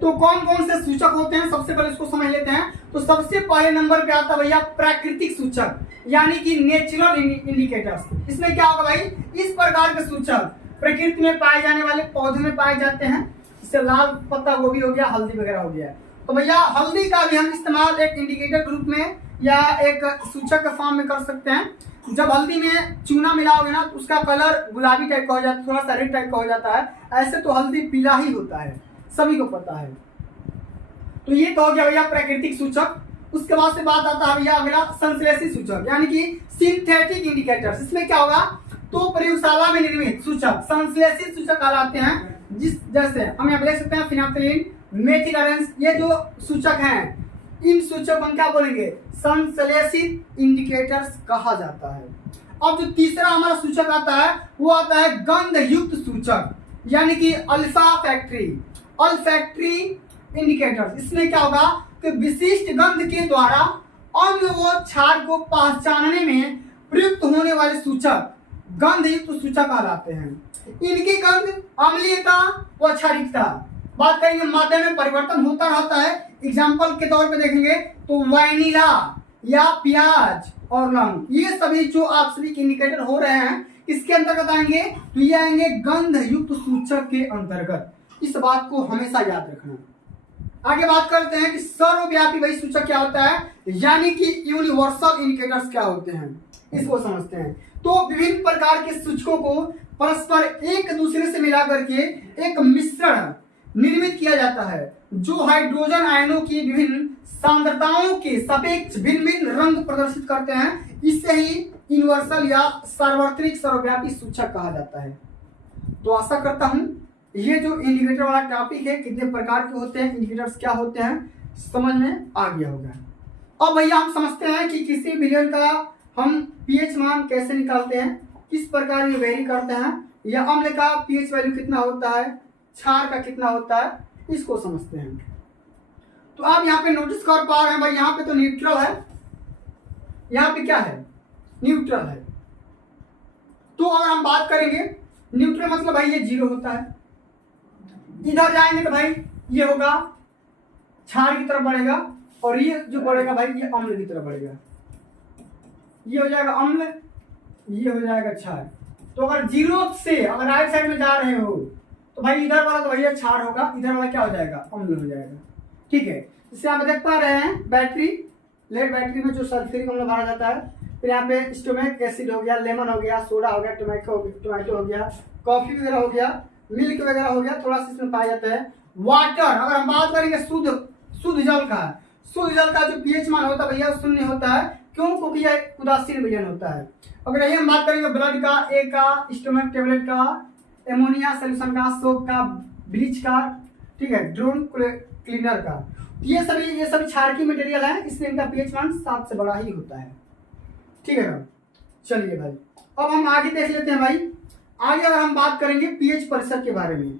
तो कौन कौन से सूचक होते हैं सबसे पहले इसको समझ लेते हैं। तो सबसे पहले नंबर पे आता है भैया प्राकृतिक सूचक, यानी कि नेचुरल इंडिकेटर्स। इसमें क्या होगा भाई, इस प्रकार के सूचक प्रकृति में पाए जाने वाले पौधे में पाए जाते हैं, जैसे लाल पत्ता गोभी हो गया, हल्दी वगैरह हो गया। तो भैया हल्दी का भी हम इस्तेमाल एक इंडिकेटर ग्रुप में या एक सूचक के फॉर्म में कर सकते हैं। जब हल्दी में चूना मिलाओगे ना तो उसका कलर गुलाबी टाइप का हो जाता है, थोड़ा सा रेड टाइप का हो जाता है। ऐसे तो हल्दी पीला ही होता है, सभी को पता है। तो ये तो हो गया भैया प्राकृतिक सूचक। उसके बाद से बात आता है भैया अगला संश्लेषित सूचक, यानी कि सिंथेटिक इंडिकेटर्स। इसमें क्या होगा, तो प्रयोगशाला में निर्मित सूचक संश्लेषित सूचक कहलाते हैं। जैसे हम यहाँ देख सकते हैं फिनाफ्थलीन, मेथिल आयंस, ये जो सूचक हैं इन सूचक हम क्या बोलेंगे, संश्लेषित इंडिकेटर्स कहा जाता है। अब जो तीसरा हमारा सूचक आता है वो आता है गंध युक्त सूचक, यानी कि अल्फैक्टरी इंडिकेटर्स। इसमें क्या होगा कि विशिष्ट गंध के द्वारा अम्ल व क्षार को पहचानने में प्रयुक्त होने वाले सूचक गंध युक्त सूचक कहलाते हैं। इनकी गंध अम्लीयता व क्षारिकता, बात करेंगे मात्रा में परिवर्तन होता रहता है। एग्जाम्पल के तौर पे देखेंगे तो वैनिला या प्याज और लौंग, ये सभी जो आप सभी के इंडिकेटर हो रहे हैं इसके अंतर्गत आएंगे। तो ये आएंगे गंध युक्त सूचक के अंतर्गत। इस बात को हमेशा याद रखना। आगे बात करते हैं कि सर्वव्यापी वही सूचक क्या होता है, यानी कि यूनिवर्सल इंडिकेटर्स क्या होते हैं, इसको समझते हैं। तो विभिन्न प्रकार के सूचकों को परस्पर एक दूसरे से मिलाकर के एक मिश्रण निर्मित किया जाता है जो हाइड्रोजन आयनों की विभिन्न सांद्रताओं के सापेक्ष भिन्न भिन्न रंग प्रदर्शित करते हैं। इसे ही यूनिवर्सल या सार्वत्रिक सर्वव्यापी सूचक कहा जाता है। तो आशा करता हूं ये जो इंडिकेटर वाला टॉपिक है, कितने प्रकार के होते हैं, इंडिकेटर्स क्या होते हैं, समझ में आ गया होगा। अब भैया हम समझते हैं कि किसी विलयन का हम पीएच मान कैसे निकालते हैं, किस प्रकार ये वेरी करते हैं, या अम्ल का पीएच वैल्यू कितना होता है, क्षार का कितना होता है, इसको समझते हैं। तो आप यहाँ पे नोटिस कर पा रहे हैं भाई, यहाँ पे तो न्यूट्रल है, यहाँ पे क्या है, न्यूट्रल है। तो अगर हम बात करेंगे न्यूट्रल मतलब भाई ये 0 होता है, इधर जाएंगे तो भाई ये होगा क्षार की तरफ बढ़ेगा, और ये जो बढ़ेगा भाई ये अम्ल की तरफ बढ़ेगा, ये हो जाएगा अम्ल, ये हो जाएगा क्षार। तो अगर 0 से अगर राइट साइड में जा रहे हो तो भाई इधर वाला तो भैया क्षार होगा, इधर वाला क्या हो जाएगा, अम्ल हो जाएगा। ठीक है, इससे आप देख पा रहे हैं बैटरी, लेड बैटरी में जो सल्फ्यूरिक अम्ल भरा जाता है, फिर यहाँ पे स्टोमिक एसिड हो गया, लेमन हो गया, सोडा हो गया, टोमेटो हो गया, कॉफी वगैरह हो गया, मिल्क वगैरह हो गया, थोड़ा सा इसमें पाया जाता है। वाटर, अगर हम बात करेंगे शुद्ध जल का, शुद्ध जल का जो पीएच मान होता है भैया शून्य होता है, क्यों, क्योंकि यह उदासीन विलयन होता है। अगर यही हम बात करेंगे ब्लड का, ए का, स्टोमिक टेबलेट का, एमोनिया सोल्यूशन का, सोप का, ब्लीच का, ठीक है, ड्रोन क्लीनर का, ये सभी क्षारकीय मटेरियल है, इसलिए इनका पीएच मान 7 से बड़ा ही होता है। ठीक है ना, चलिए भाई अब हम आगे देख लेते हैं भाई। आगे अगर हम बात करेंगे पीएच परिसर के बारे में,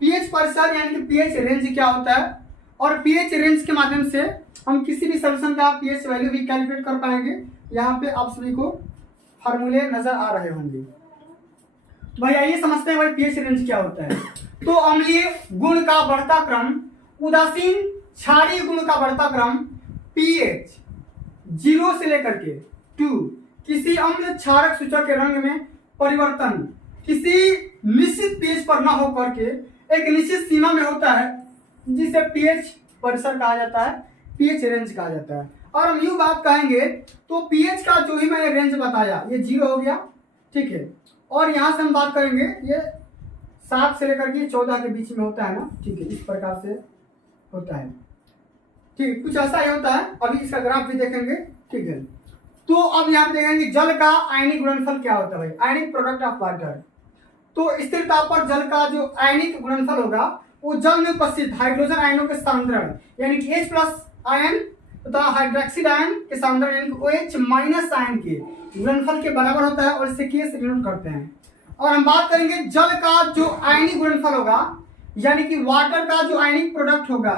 पीएच परिसर यानी कि पीएच रेंज क्या होता है, और पीएच रेंज के माध्यम से हम किसी भी सॉल्यूशन का पीएच वैल्यू भी कैलकुलेट कर पाएंगे। यहाँ पे आप सभी को फार्मूले नजर आ रहे होंगे। तो भाई आइए समझते हैं भाई पीएच रेंज क्या होता है। तो अम्लीय गुण का बढ़ता क्रम, उदासीन क्षारीय गुण का बढ़ता क्रम, पीएच 0 से लेकर के 2, किसी अम्ल क्षारक सूचक के रंग में परिवर्तन किसी निश्चित पीएच पर न होकर के एक निश्चित सीमा में होता है, जिसे पीएच परिसर कहा जाता है, पीएच रेंज कहा जाता है। और हम यूं बात कहेंगे तो पीएच का जो ही मैंने रेंज बताया ये 0 हो गया, ठीक है, और यहां से हम बात करेंगे ये 7 से लेकर के 14 के बीच में होता है ना, ठीक है, इस प्रकार से होता है। ठीक, कुछ ऐसा ही होता है, अभी इसका ग्राफ भी देखेंगे। ठीक है, तो अब यहाँ देखेंगे जल का आयनिक गुणनफल क्या होता है भाई, आयनिक प्रोडक्ट ऑफ वाटर। तो स्थिर ताप पर जल का जो आयनिक गुणनफल होगा वो जल में उपस्थित हाइड्रोजन आयनों के सांद्रण यानी कि H+ आयन तथा हाइड्रोक्सिड आयन के सांद्रण यानी कि OH- आयन के गुणनफल के बराबर होता है, और इससे K से डिनोट करते हैं। और हम बात करेंगे जल का जो आयनिक गुणनफल होगा यानी कि वाटर का जो आयनिक प्रोडक्ट होगा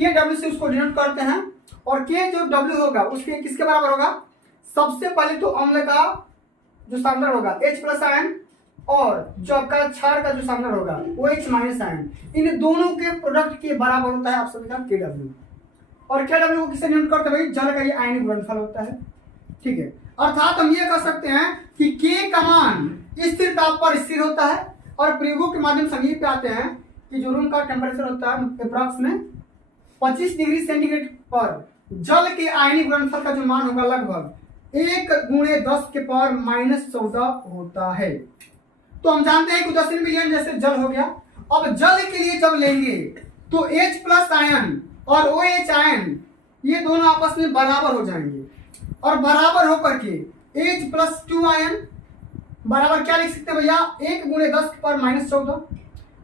KW से उसको डिनोट करते हैं, और K जो W होगा उसके किसके बराबर होगा, सबसे पहले तो अम्ल का जो सांद्रण होगा H+ आयन, और जो आपका क्षार का जो सांद्रण होगा OH- आयन, इन दोनों के प्रोडक्ट के बराबर होता है आप सभी का KW। और KW को किससे डिनोट करते हैं भाई, जल का ये आयनिक गुणनफल होता है। ठीक है, अर्थात हम ये कह सकते हैं कि K का मान स्थिर ताप पर स्थिर होता है, और प्रयोगों के माध्यम से हम ये पे आते हैं कि जो रूम का टेम्परेचर होता है अप्रॉक्स में 25 डिग्री सेंटीग्रेड पर जल के आयनिक गुणनफल का जो मान होगा लगभग 1 × 10⁻14 होता है। तो हम जानते हैं कि उदासीन विलयन जैसे जल हो गया। अब जल के लिए जब लेंगे तो H+ आयन और OH आयन ये दोनों आपस में बराबर हो जाएंगे, और बराबर होकर के H+2 आयन बराबर क्या लिख सकते हैं भैया, 1 × 10⁻14,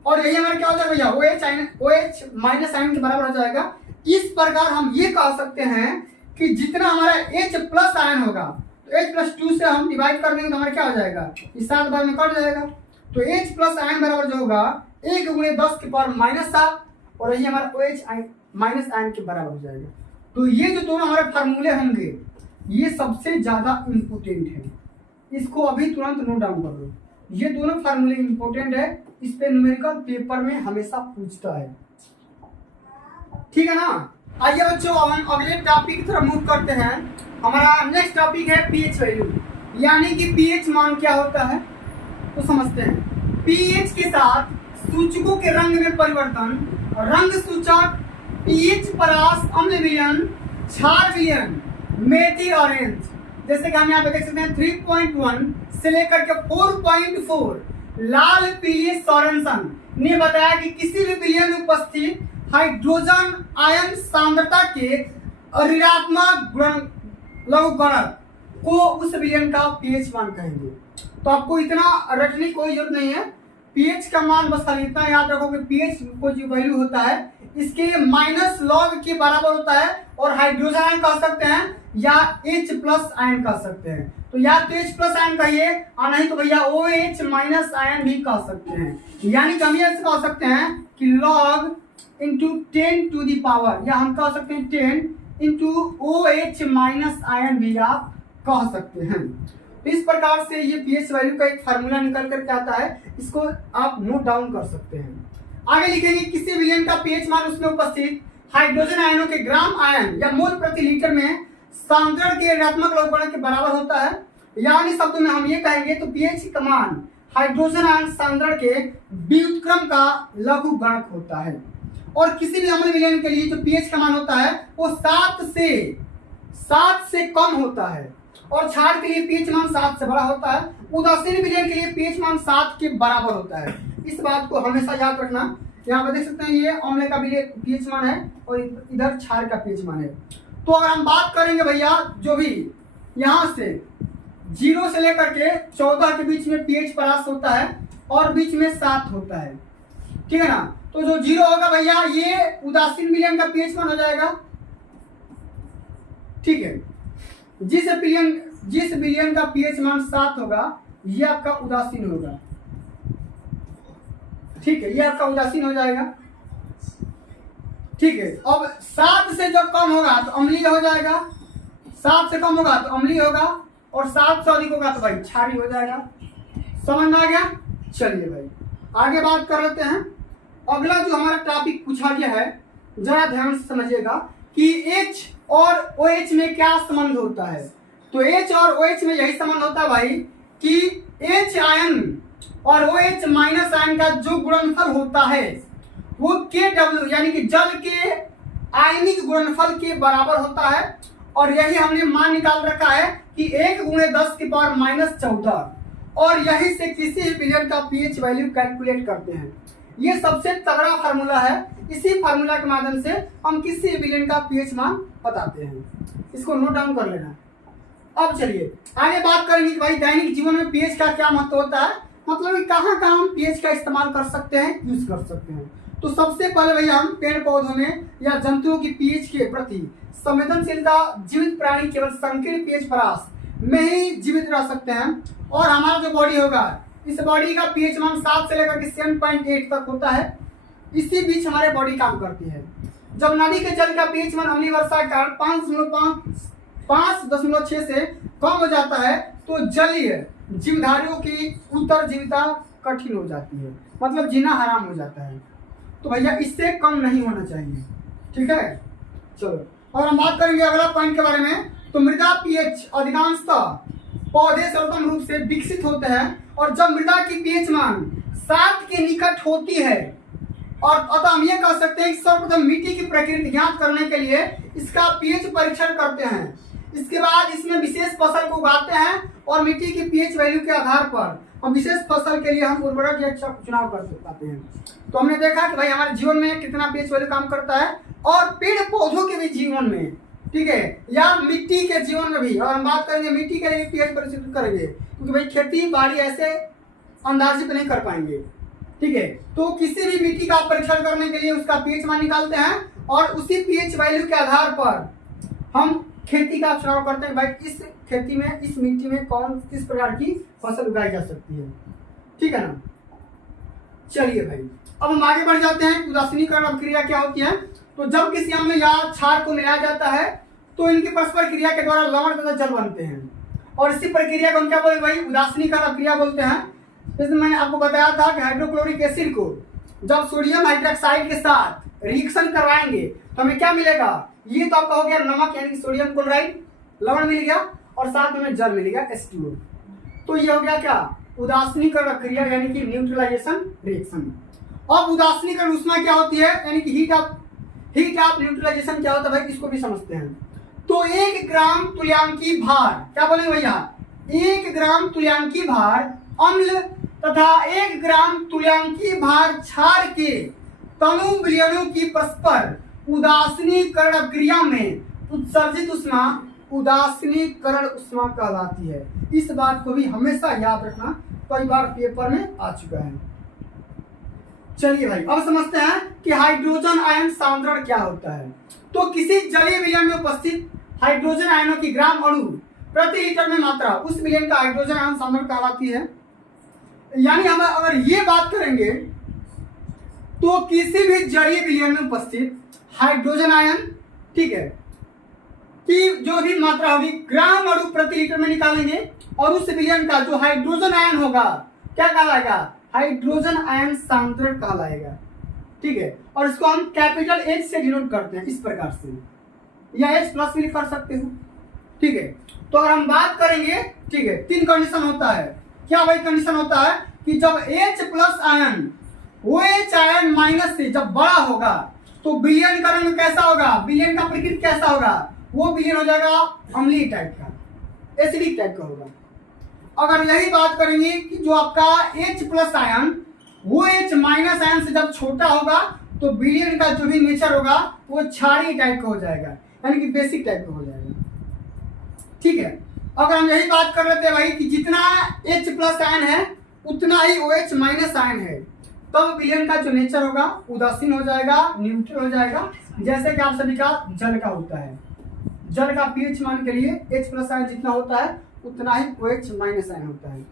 और यही हमारा क्या हो जाएगा भैया, OH- आयन के बराबर हो जाएगा। इस प्रकार हम ये कह सकते हैं कि जितना हमारा H+ आयन होगा तो H+2 से हम डिवाइड कर देंगे तो हमारा क्या हो जाएगा, इस 7 बार में कट जाएगा। तो H+ आयन बराबर जो होगा 1 × 10⁻7, और यही हमारा OH- आयन के बराबर हो जाएगा। तो ये जो दोनों हमारे फार्मूले होंगे ये सबसे ज्यादा इंपोर्टेंट है, इसको अभी तुरंत नोट डाउन कर लो। ये दोनों फार्मूले इंपोर्टेंट है, इस पे न्यूमेरिकल पेपर में हमेशा पूछता है। ठीक है ना, आइए बच्चों हम अगले टॉपिक की तरफ मूव करते हैं। हमारा नेक्स्ट टॉपिक है पीएच वैल्यू, यानी कि पीएच मान क्या होता है तो समझते हैं। पीएच के साथ सूचकों के रंग में परिवर्तन, रंग सूचक पीएच परास अम्ल विलयन, क्षार विलयन, मेथी ऑरेंज, जैसे कि हम यहाँ पे देख सकते हैं 3.1 से लेकर के 4.4 लाल पीली सोरेनसन ने बताया कि किसी भी विलयन में उपस्थित हाइड्रोजन आयन सांद्रता के ऋणात्मक लघुगणक को उस विलयन का पीएच मान कहेंगे। तो आपको इतना रटने की कोई जरूरत नहीं है, पीएच का मान बस खाली इतना याद रखो कि पीएच को जो वैल्यू होता है इसके -log के बराबर होता है, और हाइड्रोजन आयन कह सकते हैं या H+ आयन कह सकते हैं। तो या तो H+ आयन कहिए और नहीं तो भैया OH- आयन भी कह सकते हैं। यानी कि हम ये कह सकते हैं कि log into 10 to the power, या हम कह सकते हैं 10 इंटू OH माइनस आयन भी आप कह सकते हैं। तो इस प्रकार से ये पीएच वैल्यू का एक फार्मूला निकल कर के आता है, इसको आप नोट डाउन कर सकते हैं। आगे लिखेंगे किसी विलयन का पीएच मान उसमें उपस्थित हाइड्रोजन आयनों के ग्राम आयन या मोल प्रति लीटर में सांद्रण के ऋणात्मक लघुगणक के बराबर होता है। यानी शब्दों में हम ये कहेंगे तो पीएच का मान हाइड्रोजन आयन सांद्रण के व्युत्क्रम का लघुगणक होता है। और किसी भी अम्ल विलयन के लिए जो पीएच का मान होता है वो 7 से कम होता है, और क्षार के लिए पीएच मान 7 से बड़ा होता है। उदासीन विलयन के लिए पीएच मान 7 के बराबर होता है। इस बात को हमेशा याद रखना। यहाँ पर देख सकते हैं ये अम्ल का पीएच मान है और इधर क्षार का पीएच मान है। तो अगर हम बात करेंगे भैया जो भी यहाँ से 0 से लेकर के 14 के बीच में पीएच परास होता है और बीच में 7 होता है, ठीक है ना। तो जो 0 होगा भैया ये उदासीन विलयन का पीएच मान हो जाएगा, ठीक है। जिस विलयन का पीएच मान 7 होगा ये आपका उदासीन होगा, ठीक है, ये आपका उदासीन हो जाएगा, ठीक है। अब 7 से जब कम होगा तो अम्लीय हो जाएगा, 7 से कम होगा तो अम्लीय होगा, और 7 से अधिक होगा तो भाई क्षारीय हो जाएगा। समझ में आ गया? चलिए भाई आगे बात कर लेते हैं। अगला जो हमारा टॉपिक पूछा गया है जरा ध्यान से समझिएगा कि H और OH में क्या संबंध होता है। तो H और OH में यही संबंध होता है भाई कि H आयन और OH माइनस आयन का जो गुणनफल होता है वो KW यानी कि जल के आयनिक गुणनफल के बराबर होता है। और यही हमने मान निकाल रखा है कि 1 × 10⁻⁻14, और यही से किसी भी विलयन का पीएच वैल्यू कैलकुलेट करते हैं। ये सबसे तगड़ा फार्मूला है, इसी फार्मूला के माध्यम से हम किसी भी विलयन का पीएच मान बताते हैं। इसको नोट डाउन कर लेना। अब चलिए आगे बात करेंगे कि भाई दैनिक जीवन में पीएच का क्या महत्व होता है, मतलब कहाँ कहाँ हम पीएच का इस्तेमाल कर सकते हैं, यूज कर सकते हैं। तो सबसे पहले भैया हम पेड़ पौधों में या जंतुओं की पीएच के प्रति संवेदनशीलता, जीवित प्राणी केवल संकीर्ण पीएच परास में ही जीवित रह सकते हैं। और हमारा जो बॉडी होगा इस बॉडी का पीएच मान 7 से लेकर के 7.8 तक होता है, इसी बीच हमारे बॉडी काम करती है। जब नदी के जल का पीएच मान अम्लीय वर्षा के कारण 5.6 से कम हो जाता है तो जलीय जीवधारियों की उत्तरजीविता कठिन हो जाती है, मतलब जीना हराम हो जाता है। तो भैया इससे कम नहीं होना चाहिए, ठीक है। चलो और हम बात करेंगे अगला पॉइंट के बारे में। तो मृदा पीएच अधिकांशतः पौधे सर्वोत्तम रूप से विकसित होते हैं, और जब मृदा की पीएच मान 7 के निकट होती है, और अतः हम ये कह सकते हैं कि सर्वप्रथम मिट्टी की प्रकृति ज्ञात करने के लिए इसका पीएच परीक्षण करते हैं। इसके बाद इसमें विशेष फसल को उगाते हैं और मिट्टी की पीएच वैल्यू के आधार पर हम विशेष फसल के लिए हम उर्वरक या चुनाव कर पाते हैं। तो हमने देखा कि भाई हमारे जीवन में कितना पीएच वैल्यू काम करता है, और पेड़ पौधों के भी जीवन में, ठीक है, या मिट्टी के जीवन में भी। और हम बात करेंगे मिट्टी के लिए पीएच परीक्षण करेंगे, क्योंकि भाई खेती बाड़ी ऐसे अंदाजे पे नहीं कर पाएंगे, ठीक है। तो किसी भी मिट्टी का परीक्षण करने के लिए उसका पीएच मान निकालते हैं, और उसी पीएच वैल्यू के आधार पर हम खेती का चुनाव करते हैं। भाई इस खेती में, इस मिट्टी में किस प्रकार की फसल उगाई जा सकती है, ठीक है ना। चलिए भाई अब हम आगे बढ़ जाते हैं। उदासीनीकरण अभिक्रिया क्या होती है। तो जब किसी अम्ल या क्षार को मिलाया जाता है तो इनकी परस्पर क्रिया के द्वारा लवण तथा जल बनते हैं, और इसी प्रक्रिया को हम क्या बोलते हैं भाई, उदासीनीकरण अभिक्रिया बोलते हैं। जैसे मैंने आपको बताया था कि हाइड्रोक्लोरिक एसिड को जब सोडियम हाइड्रोक्साइड के साथ रिएक्शन करवाएंगे तो हमें क्या मिलेगा, ये तो आपका हो गया नमक यानी कि सोडियम क्लोराइड, लवण मिल गया, और साथ में जल मिल गया H2O। तो ये हो गया क्या, उदासीनीकरण अभिक्रिया यानी कि न्यूट्रलाइजेशन रिएक्शन। अब उदासीनीकरण ऊष्मा क्या होती है, यानी कि हीट ऑफ न्यूट्रलाइजेशन क्या होता है भाई, इसको भी समझते हैं। तो 1 ग्राम तुल्यांकी भार, क्या बोलेंगे भैया, 1 ग्राम तुल्यांकी भार अम्ल तथा 1 ग्राम तुल्यांकी भार क्षार के तनु विलयनों की परस्पर उदासीनीकरण अभिक्रिया में उत्सर्जित ऊष्मा उदासीनीकरण ऊष्मा कहलाती है। इस बात को भी हमेशा याद रखना, कई बार पेपर में आ चुका है। चलिए भाई अब समझते हैं कि हाइड्रोजन आयन सांद्रण क्या होता है। तो किसी जलीय विलयन में उपस्थित हाइड्रोजन आयनों की ग्राम अणु प्रति लीटर में मात्रा उस विलयन का हाइड्रोजन आयन सांद्रण कहलाती है। यानी हम अगर ये बात करेंगे तो किसी भी जलीय विलयन में उपस्थित हाइड्रोजन आयन, ठीक है, की जो भी मात्रा होगी ग्राम अणु प्रति लीटर में निकालेंगे और उस विलयन का जो हाइड्रोजन आयन होगा क्या कहलाएगा, हाइड्रोजन आयन सांद्रण कहलाएगा, ठीक है। और इसको हम कैपिटल एच से डिनोट करते हैं इस प्रकार से, या एच प्लस भी कर सकते हो, ठीक है। तो अगर हम बात करेंगे, ठीक है, 3 कंडीशन होता है। क्या वही कंडीशन होता है कि जब H plus ion OH ion minus से जब बड़ा होगा तो विलयन का रंग कैसा होगा, विलयन का प्रकृति कैसा होगा, वो विलयन हो जाएगा अम्लीय टाइप का, एसिडिक टाइप का होगा। अगर यही बात करेंगे कि जो आपका H plus ion OH minus ion से जब छोटा होगा तो विलयन का जो भी नेचर होगा वो क्षारीय टाइप का हो जाएगा, यानी कि बेसिक टाइप का हो जाएगा, ठीक है। अगर हम यही बात कर लेते हैं भाई कि जितना H प्लस आयन है उतना ही OH माइनस आयन है, तब विलयन का जो नेचर होगा उदासीन हो जाएगा, न्यूट्रल हो जाएगा, जैसे कि आप सभी का जल का होता है। जल का पीएच मान के लिए H प्लस आयन जितना होता है उतना ही OH माइनस आयन होता है,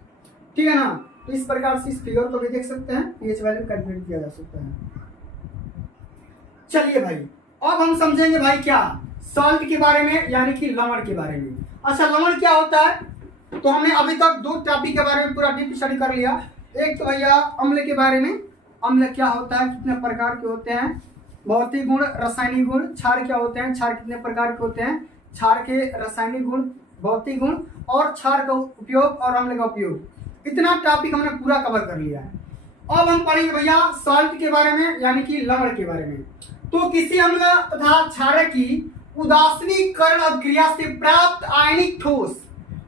ठीक है ना। तो इस प्रकार से इस फिगर को भी देख सकते हैं, पीएच वैल्यू कैलकुलेट किया जा सकता है। चलिए भाई अब हम समझेंगे भाई क्या, सॉल्ट के बारे में, यानी कि लवण के बारे में। अच्छा, लवण क्या होता है, तो हमने अभी तक 2 टॉपिक के बारे में पूरा डीप स्टडी कर लिया। एक तो भैया अम्ल के बारे में, अम्ल क्या होता है, कितने प्रकार के होते हैं, भौतिक गुण, रासायनिक गुण। क्षार क्या होते हैं, क्षार कितने प्रकार के होते हैं, क्षार के रासायनिक गुण, भौतिक गुण और क्षार का उपयोग और अम्ल का उपयोग। इतना टॉपिक हमने पूरा कवर कर लिया है। अब हम पढ़ेंगे भैया सॉल्ट के बारे में, यानी कि लवण के बारे में। तो किसी अम्ल तथा क्षारक की उदासीनीकरण अभिक्रिया से प्राप्त आयनिक ठोस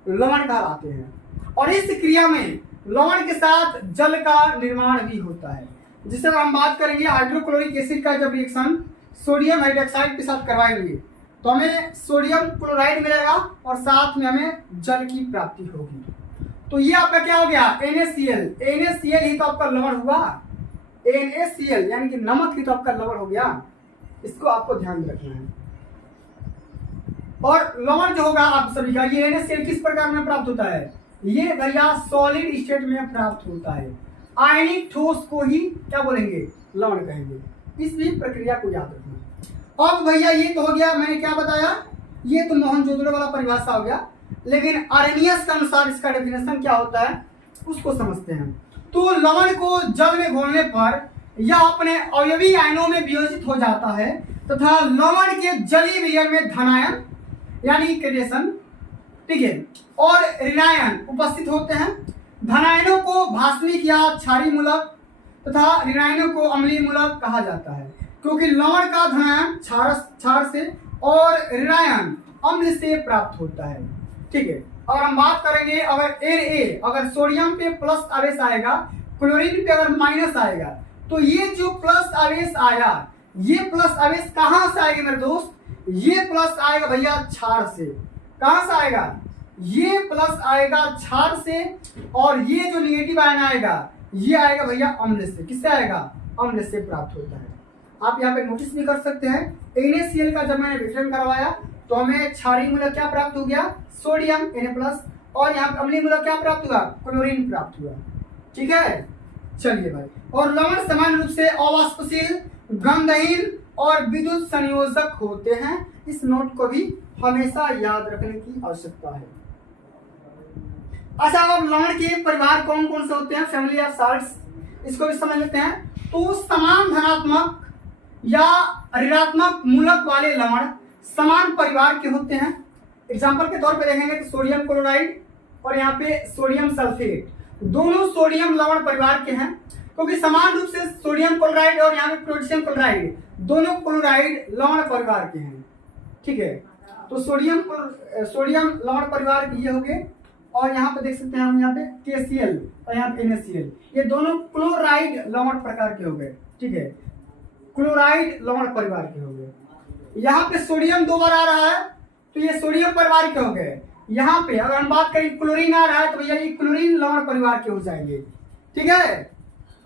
लवण कहलाते हैं, और इस क्रिया में लवण के साथ जल का निर्माण भी होता है। जिससे हम बात करेंगे हाइड्रोक्लोरिक एसिड का जब रिएक्शन सोडियम हाइड्रोक्साइड के साथ करवाएंगे तो हमें सोडियम क्लोराइड मिलेगा और साथ में हमें जल की प्राप्ति होगी। तो ये आपका क्या हो गया, NaCl। NaCl ही तो आपका लवण हुआ, NaCl यानी कि नमक ही तो आपका लवण हो गया। इसको आपको ध्यान में रखना है। और लवण जो होगा आप सभी का, ये NaCl किस प्रकार में प्राप्त होता है, ये भैया सॉलिड स्टेट में प्राप्त होता है। आयनिक ठोस को ही क्या बोलेंगे, लवण कहेंगे। इस भी प्रक्रिया को याद रखना। अब भैया ये तो हो गया, मैंने क्या बताया, ये तो मोहनजोदड़ो वाला परिभाषा हो गया, लेकिन आर्हेनियस के अनुसार इसका डेफिनेशन क्या होता है उसको समझते हैं। तो लवण को जल में घोलने पर यह अपने अवयवी आयनों में वियोजित हो जाता है तथा लवण के जलीय विलयन में धनायन यानी क्रिएशन, ठीक है, और ऋणायन उपस्थित होते हैं। धनायनों को भास्मिक या क्षारीय मूलक तथा ऋणायनों को अम्लीय मूलक कहा जाता है, क्योंकि लवण का धनायन क्षार से और ऋणायन अम्ल से प्राप्त होता है, ठीक है। और हम बात करेंगे अगर Na अगर सोडियम पे प्लस आवेश आएगा, क्लोरीन पे अगर माइनस आएगा, तो ये जो प्लस आवेश आया, ये प्लस आवेश कहाँ से आएगा मेरे दोस्त, ये प्लस आएगा भैया क्षार से। कहाँ से आएगा, ये प्लस आएगा क्षार से, और ये जो नेगेटिव आयन आएगा ये आएगा भैया अम्ल से। किससे आएगा, अम्ल से प्राप्त होता है। आप यहाँ पे नोटिस भी कर सकते हैं, NaCl का जब मैंने विघटन करवाया तो हमें क्षारीय मूलक क्या प्राप्त हो गया, सोडियम Na+, और यहाँ पे अम्लीय मूलक क्या प्राप्त हुआ, क्लोरीन प्राप्त हुआ, ठीक है। चलिए भाई, और लवण समान रूप से अवाष्पशील, गंधहीन और विद्युत संयोजक होते हैं। इस नोट को भी हमेशा याद रखने की आवश्यकता है। अच्छा, अब लवण के परिवार कौन कौन से होते हैं, फैमिली ऑफ साल्ट्स, इसको भी समझ लेते हैं। तो समान धनात्मक या ऋणात्मक मूलक वाले लवण समान परिवार के होते हैं। एग्जाम्पल के तौर पे देखेंगे तो सोडियम क्लोराइड और यहाँ पे सोडियम सल्फेट, दोनों सोडियम लवण परिवार के हैं, क्योंकि समान रूप से सोडियम क्लोराइड और यहाँ पे पोटेशियम क्लोराइड दोनों क्लोराइड लवण परिवार के हैं, ठीक है। तो सोडियम लवण परिवार के ये हो गए, और यहाँ पे देख सकते हैं हम यहाँ पे KCl और यहाँ पे NaCl, ये दोनों क्लोराइड लवण प्रकार के हो गए, ठीक है, क्लोराइड लवण परिवार के हो गए। यहाँ पे सोडियम 2 बार आ रहा है तो ये सोडियम परिवार के हो गए। यहाँ पे अगर हम बात करें क्लोरीन आ रहा है तो भैया ये क्लोरीन लवण परिवार के हो जाएंगे, ठीक है।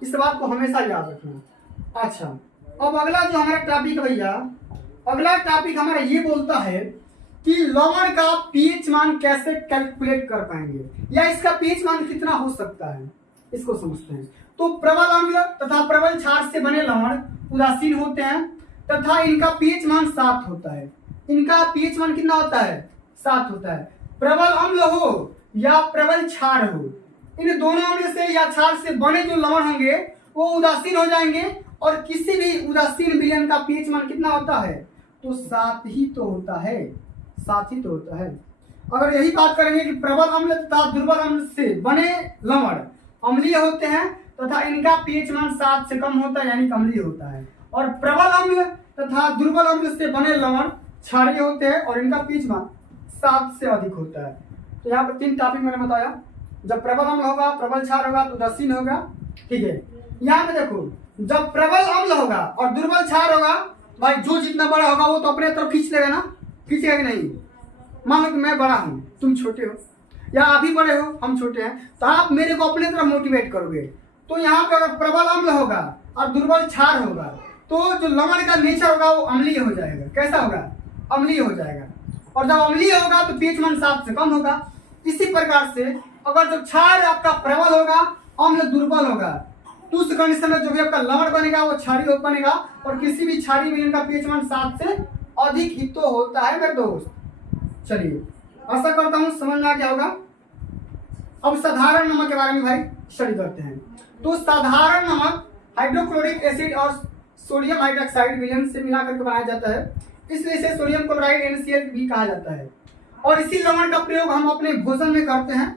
इस बात को हमेशा याद रखना। अच्छा, अब अगला जो हमारा टॉपिक भैया, अगला टॉपिक हमारा ये बोलता है कि लवण का पीएच मान कैसे कैलकुलेट कर पाएंगे, या इसका पीएच मान कितना हो सकता है, इसको समझते हैं। तो प्रबल अम्ल तथा प्रबल क्षार से बने लवण उदासीन होते हैं तथा इनका पीएच मान 7 होता है। इनका पीएच मान कितना होता है? 7 होता है। प्रबल अम्ल हो या प्रबल क्षार हो, इन दोनों अम्ल से या क्षार से बने जो लवण होंगे वो उदासीन हो जाएंगे और किसी भी उदासीन विलयन का पीएच मान कितना होता है? तो 7 ही तो होता है, 7 ही तो होता है। अगर यही बात करेंगे कि प्रबल अम्ल तथा दुर्बल अम्ल से बने लवण अम्लीय होते हैं तथा इनका पीएच मान 7 से कम होता है यानी अम्लीय होता है, और प्रबल अम्ल तथा दुर्बल अम्ल से बने लवण क्षारीय होते हैं और इनका पीएच मान 7 से अधिक होता है। तो यहाँ पर 3 टॉपिक मैंने बताया, जब प्रबल अम्ल होगा, प्रबल क्षार होगा तो उदासीन होगा। ठीक है, यहाँ पे देखो, जब प्रबल अम्ल होगा और दुर्बल क्षार होगा, भाई जो जितना बड़ा होगा वो तो अपने तरफ खींच लेगा ना, खींचेगा कि नहीं? मान लो कि मैं बड़ा हूँ, तुम छोटे हो, या अभी बड़े हो, हम छोटे हैं, तो आप मेरे को अपने तरफ मोटिवेट करोगे। तो यहाँ पे अगर प्रबल अम्ल होगा और दुर्बल क्षार होगा तो जो लवण का नेचर होगा वो अम्लीय हो जाएगा। कैसा होगा? अम्लीय हो जाएगा। और जब अम्लीय होगा तो पीएच मान 7 से कम होगा। इसी प्रकार से अगर जो क्षार आपका प्रबल होगा, अम्ल दुर्बल होगा, तो उस कंडीशन में जो भी आपका लवण बनेगा वो क्षारीय बनेगा और किसी भी क्षारीय विलयन का पीएच मान 7 से अधिक ही तो होता है मेरे दोस्त। चलिए, आशा करता हूँ समझ में आ गया होगा। अब साधारण नमक के बारे में भाई स्टडी करते हैं। तो साधारण नमक हाइड्रोक्लोरिक एसिड और सोडियम हाइड्रोक्साइड विलयन से मिलाकर के बनाया जाता है, इसलिए इसे सोडियम क्लोराइड NaCl भी कहा जाता है। और इसी लवण का प्रयोग हम अपने भोजन में करते हैं।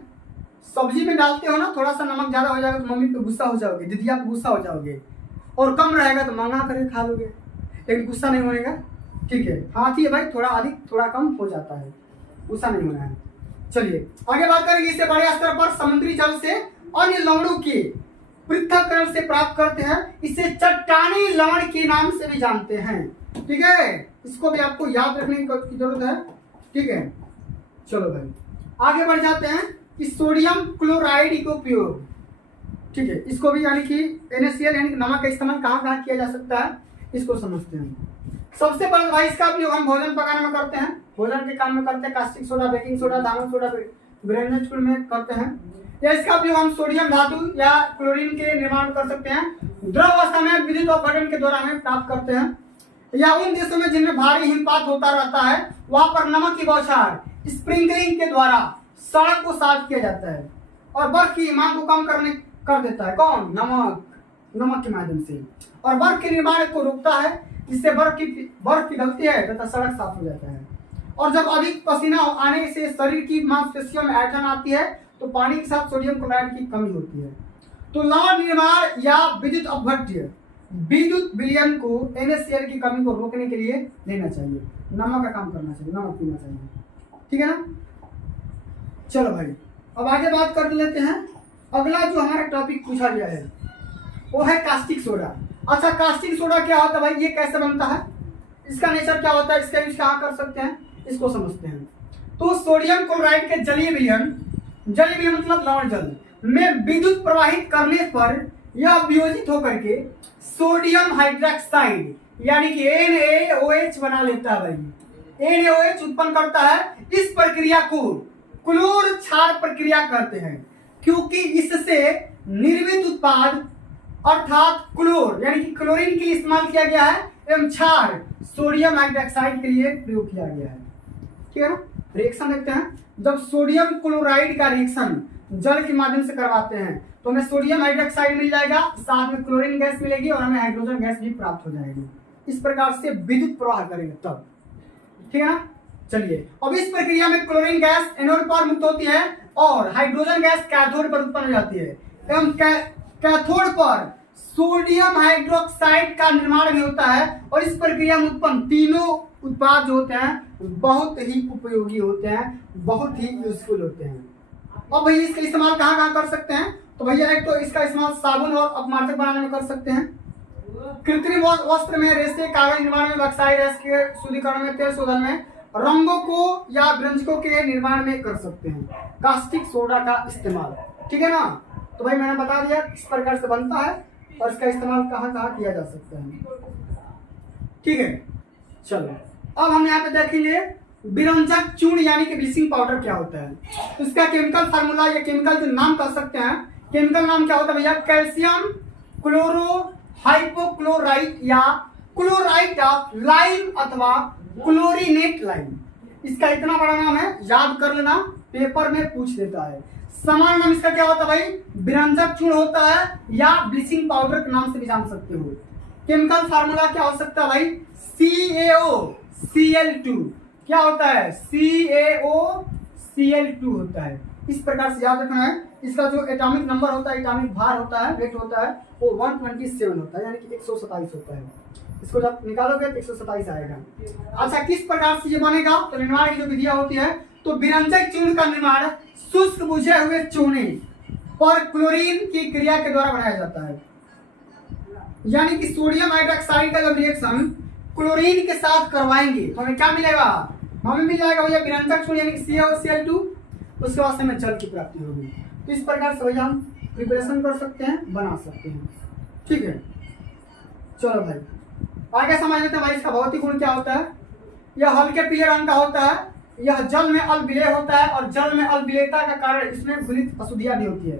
सब्जी में डालते हो ना, थोड़ा सा नमक ज्यादा हो जाएगा तो मम्मी पे गुस्सा हो जाओगे, दीदी आप गुस्सा हो जाओगे, और कम रहेगा तो मंगा करके खा लोगे, लेकिन गुस्सा नहीं होनेगा। ठीक है, हाथ ही है भाई, थोड़ा अधिक थोड़ा कम हो जाता है, गुस्सा नहीं होना है। चलिए आगे बात करेंगे। इससे बड़े स्तर पर समुद्री जल से अन्य लवणों के पृथक्करण से प्राप्त करते हैं, इसे चट्टानी लवण के नाम से भी जानते हैं। ठीक है, इसको भी आपको याद रखने की जरूरत है। ठीक है, चलो भाई आगे बढ़ जाते हैं कि सोडियम क्लोराइड का उपयोग। ठीक है, इसको भी यानी कि NaCl यानी कि नमक का इस्तेमाल कहाँ कहाँ किया जा सकता है इसको समझते हैं। सबसे पहले भाई इसका उपयोग हम भोजन पकाने में करते हैं, भोजन के काम में करते हैं, कास्टिक सोडा, बेकिंग सोडा, दामन सोडा, ग्रेनुलेट में करते हैं। या इसका उपयोग हम सोडियम धातु या क्लोरीन के निर्माण में कर सकते हैं। द्रव अवस्था में विद्युत अपघटन के द्वारा हमें प्राप्त करते हैं। या उन देशों में जिनमें भारी हिमपात होता रहता है वहां पर नमक की बौछार स्प्रिंकलिंग के द्वारा सड़क को साफ किया जाता है और बर्फ की मांग को कम कर देता है। कौन? नमक के माध्यम से, और बर्फ के निर्माण को रोकता है, जिससे बर्फ पिघलती है तथा सड़क साफ हो जाता है। और जब अधिक पसीना आने से शरीर की मांसपेशियों में ऐंठन आती है तो पानी के साथ सोडियम क्लोराइड की कमी होती है। तो लवण निर्माण या विद्युत अपघट्य विद्युत विलयन को NaCl की कमी को रोकने के लिए लेना चाहिए, नमक का काम करना चाहिए, नमक पीना चाहिए। ठीक है ना? चलो भाई अब आगे बात कर लेते हैं। अगला जो हमारा टॉपिक पूछा गया है वो है कास्टिक सोडा। अच्छा, कास्टिक सोडा क्या होता है भाई, ये कैसे बनता है, इसका नेचर क्या होता है, इसका यूज कहाँ कर सकते हैं, इसको समझते हैं। तो सोडियम क्लोराइड के जलीय विलयन मतलब लवण जल में विद्युत प्रवाहित करने पर यह वियोजित होकर के सोडियम हाइड्रोक्साइड यानी कि NaOH बना लेता है भाई। NaOH उत्पन्न करता है। इस प्रक्रिया को क्लोर क्षार प्रक्रिया कहते हैं, क्योंकि इससे निर्मित उत्पाद अर्थात क्लोर यानी कि क्लोरीन के लिए इस्तेमाल किया गया है एवं क्षार सोडियम हाइड्रोक्साइड के लिए प्रयोग किया गया है। ठीक है ना? रिएक्शन देखते हैं। जब सोडियम क्लोराइड का रिएक्शन जल के माध्यम से करवाते हैं तो हमें सोडियम हाइड्रोक्साइड मिल जाएगा, साथ में क्लोरीन गैस मिलेगी और हमें हाइड्रोजन गैस भी प्राप्त हो जाएगी। इस प्रकार से विद्युत प्रवाह करेंगे तब। ठीक है ना? चलिए, अब इस प्रक्रिया में क्लोरीन गैस एनोड पर मुक्त होती है और हाइड्रोजन गैस कैथोड पर उत्पन्न हो जाती है एवं कैथोड पर सोडियम हाइड्रोक्साइड का निर्माण भी होता है। और इस प्रक्रिया में उत्पन्न तीनों उत्पाद जो होते हैं बहुत ही उपयोगी होते हैं, बहुत ही यूजफुल होते हैं। अब भैया इसका इस्तेमाल कहाँ कहाँ कर सकते हैं, तो भैया एक तो इसका इस्तेमाल साबुन और अपमार्जक बनाने में कर सकते हैं, कृत्रिम वस्त्र में, रेशे, कागज निर्माण में, बक्साई रस के शुद्धिकरण में, तेल शोधन में, रंगों को या व्यंजकों के निर्माण में कर सकते हैं कास्टिक सोडा का इस्तेमाल। ठीक है ना? तो भाई मैंने बता दिया किस प्रकार से बनता है और इसका इस्तेमाल कहाँ कहाँ किया जा सकता है। ठीक है, चलो अब हम यहाँ पे देखेंगे विरंजक चूर्ण यानी कि ब्लीचिंग पाउडर क्या होता है। तो इसका केमिकल फार्मूला या केमिकल जो नाम कर सकते हैं केमिकल नाम क्या होता है भैया? कैल्शियम क्लोरो हाइपोक्लोराइट या क्लोराइड ऑफ लाइम अथवा क्लोरीनेट लाइम। इसका इतना बड़ा नाम है, याद कर लेना, पेपर में पूछ देता है। सामान्य नाम इसका क्या होता है भाई? विरंजक चूर्ण होता है या ब्लीचिंग पाउडर के नाम से भी जान सकते हो। केमिकल फार्मूला क्या हो सकता है भाई? CaOCl2। क्या होता है? CaOCl2 होता है। इस प्रकार से याद रखना है। इसका जो एटॉमिक नंबर होता है, एटॉमिक भार होता है, वेट होता है, वो 127 होता है, यानी कि 127 होता है। इसको जब निकालोगे तो 127 आएगा। अच्छा, किस प्रकार से ये बनेगा? तो निर्माण की जो विधियां होती है, तो विरंजक चूर्ण का निर्माण शुष्क बुझे हुए चूने पर क्लोरीन की क्रिया के द्वारा बनाया जाता है। यानी कि सोडियम हाइड्रोक्साइड का जब रिएक्शन क्लोरीन के साथ करवाएंगे तो हमें क्या मिलेगा? हमें मिल जाएगा भैया विरंजक चूर्ण यानी कि CaOCl2। उसके बाद हमें जल की प्राप्ति होगी। तो इस प्रकार से भैया हम प्रिपरेशन कर सकते हैं, बना सकते हैं। ठीक है, चलो भाई आगे समझ लेते हैं भाई इसका भौतिक गुण क्या होता है। यह हल्के पीले रंग का होता है। यह जल में अल्विलेय होता है और जल में अल्विलेयता का कारण इसमें घुलित अशुद्धियां भी होती है।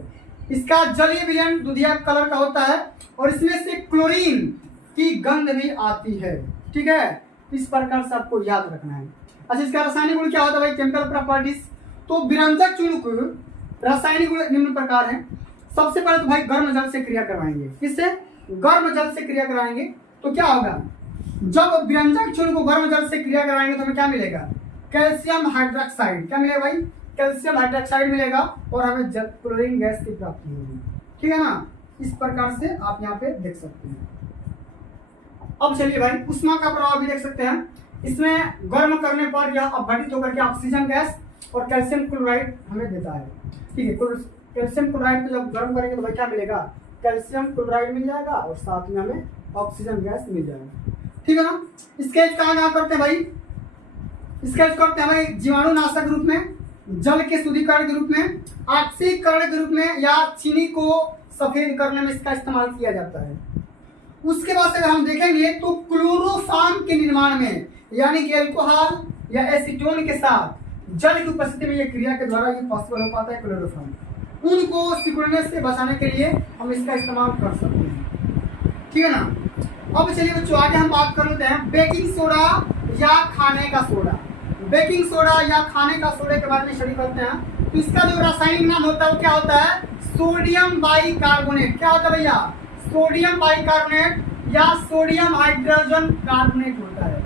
इसका जलीय विलयन दुधिया कलर का होता है और इसमें से क्लोरीन की गंध भी आती है। ठीक है, इस प्रकार से आपको याद रखना है। अच्छा, इसका रासायनिक गुण क्या होता है भाई? Chemical properties. तो विरंजक चूर्ण को रासायनिक गुण निम्न प्रकार है। सबसे पहले तो भाई गर्म जल से क्रिया करवाएंगे। किससे? गर्म जल से क्रिया कराएंगे तो क्या होगा? जब विरंजक चूर्ण को गर्म जल से क्रिया कराएंगे तो हमें क्या मिलेगा? Calcium hydroxide. क्या मिलेगा भाई? कैल्शियम हाइड्रोक्साइड मिलेगा और हमें क्लोरीन गैस की प्राप्ति होगी। ठीक है ना? इस प्रकार से आप यहाँ पे देख सकते हैं। अब चलिए भाई उष्मा का प्रभाव भी देख सकते हैं। इसमें गर्म करने पर यह अपघटित होकर के ऑक्सीजन गैस और कैल्शियम क्लोराइड हमें देता है। ठीक है, कैल्शियम क्लोराइड को जब गर्म करेंगे तो भाई क्या मिलेगा? कैल्शियम क्लोराइड मिल जाएगा और साथ में हमें ऑक्सीजन गैस मिल जाएगा। ठीक है ना? स्केच कहाँ करते हैं भाई? स्केच करते हैं भाई जीवाणुनाशक रूप में, जल के शुद्धिकरण के रूप में, ऑक्सीकरण के रूप में या चीनी को सफेद करने में इसका इस्तेमाल किया जाता है। उसके बाद अगर हम देखेंगे तो क्लोरोफॉर्म के निर्माण में, यानी कि अल्कोहल या एसीटोन के साथ जल की उपस्थिति में यह क्रिया के द्वारा ये पॉसिबल हो पाता है क्लोरोफॉर्म। उनको सिकुड़ने से बचाने के लिए हम इसका इस्तेमाल कर सकते हैं। ठीक है ना? अब चलिए बच्चों आगे हम बात कर लेते हैं बेकिंग सोडा या खाने का सोडा। बेकिंग सोडा या खाने का सोडा के बारे में स्टडी करते हैं। तो इसका जो रासायनिक नाम होता है वो क्या होता है? Sodium bicarbonate. क्या होता है भैया? सोडियम बाइकार्बोनेट या सोडियम हाइड्रोजन कार्बोनेट होता है।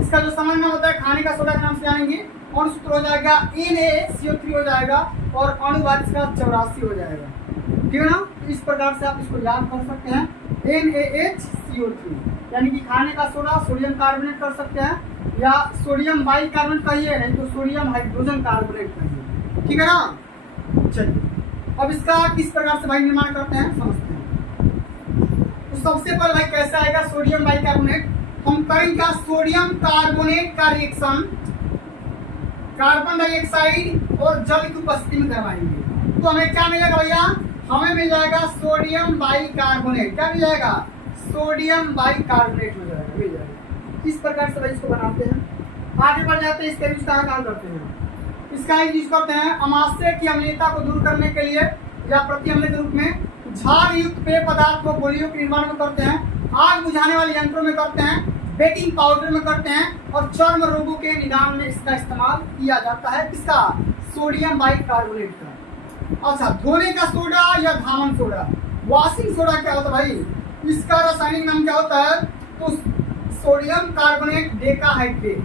इसका जो सामान्य नाम होता है खाने का सोडा के नाम से जानेंगे। अणु सूत्र हो जाएगा NaCO3 हो जाएगा और अणुभार इसका 84 हो जाएगा। ठीक है ना? इस प्रकार से आप इसको याद कर सकते हैं NaHCO3, यानी कि खाने का सोडा सोडियम कार्बोनेट कर सकते हैं या सोडियम बाइकार्बोनेट कहिए, नहीं तो सोडियम हाइड्रोजन कार्बोनेट कहिए। ठीक है ना? चलिए अब इसका किस प्रकार से भाई निर्माण करते हैं समझते हैं। तो सबसे पहले भाई कैसे आएगा सोडियम बाइकार्बोनेट? हम करेंगे सोडियम कार्बोनेट का रिएक्शन कार्बन डाइऑक्साइड और जल की उपस्थिति में करवाएंगे तो हमें क्या मिलेगा भैया? हमें मिल जाएगा सोडियम बाइकार्बोनेट। क्या मिल जाएगा? सोडियम बाइकार्बोनेट हो जाएगा, मिल जाएगा। इस प्रकार से भाई इसको बनाते हैं। आगे बढ़ जाते हैं। इसका यूज कहाँ कहाँ करते हैं? इसका यूज करते हैं अमाशय की अम्लीयता को दूर करने के लिए या प्रति अम्ल के रूप में, झाग युक्त पेय पदार्थ को गोलियों के निर्माण में करते हैं, आग बुझाने वाले यंत्रों में करते हैं, बेकिंग पाउडर में करते हैं और चर्म रोगों के निदान में इसका इस्तेमाल किया जाता है। किसका? सोडियम बाइकार्बोनेट का। अच्छा, धोने का सोडा या धामन सोडा, वॉशिंग सोडा क्या होता है भाई? इसका रासायनिक नाम क्या होता है? तो सोडियम कार्बोनेट डेकाहाइड्रेट।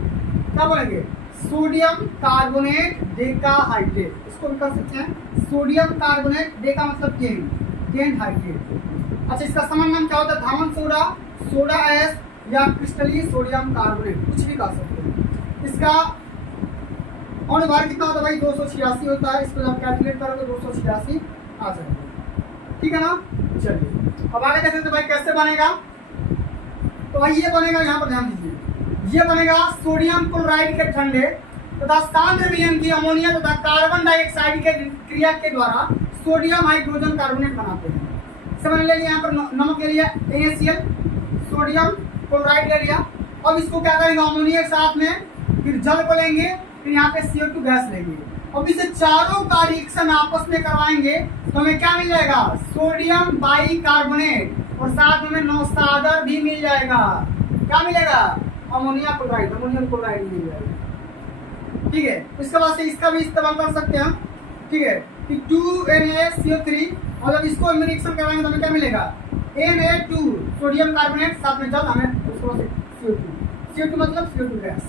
क्या बोलेंगे? Sodium carbonate decahydrate. इसको भी कर सकते हैं सोडियम कार्बोनेट, डेका मतलब टेन हाइड्रेट। अच्छा, इसका सामान्य नाम क्या होता है? धामन सोडा, सोडा एस या क्रिस्टलीय सोडियम कार्बोनेट, कुछ भी कह सकते हैं। इसका अणुभार कितना होता है भाई? 286 होता है। इसको जब कैलकुलेट करो तो 286 आ जाएगा। ठीक है ना? चलिए अब आगे देखते हैं भाई कैसे बनेगा। तो भाई ये बनेगा, यहाँ पर ध्यान दीजिए, ये बनेगा सोडियम क्लोराइड के ठंडे तथा सांद्र विलयन की अमोनिया तथा कार्बन डाइऑक्साइड के क्रिया के द्वारा सोडियम हाइड्रोजन कार्बोनेट बनाते हैं। समझ ले लिया, यहाँ पर नमक ले लिया NaCl, सोडियम क्लोराइड ले लिया। अब इसको क्या करेंगे? अमोनिया के साथ में फिर जल को लेंगे, फिर यहाँ पे CO2 गैस लेंगे। अब इसे चारों का रिएक्शन आपस में करवाएंगे तो हमें क्या मिल जाएगा, सोडियम बाइकार्बोनेट और साथ में नौसादर भी मिल जाएगा। क्या मिलेगा, अमोनिया क्लोराइड, अमोनियम क्लोराइड मिल जाएगा। ठीक है, इसके बाद से इसका भी इस्तेमाल कर सकते हैं। ठीक है कि 2Na CO3 मतलब इसको रिएक्शन कराएंगे तो हमें क्या मिलेगा, Na2 सोडियम कार्बोनेट साथ में जल, हमें उसको CO2 मतलब CO2 गैस।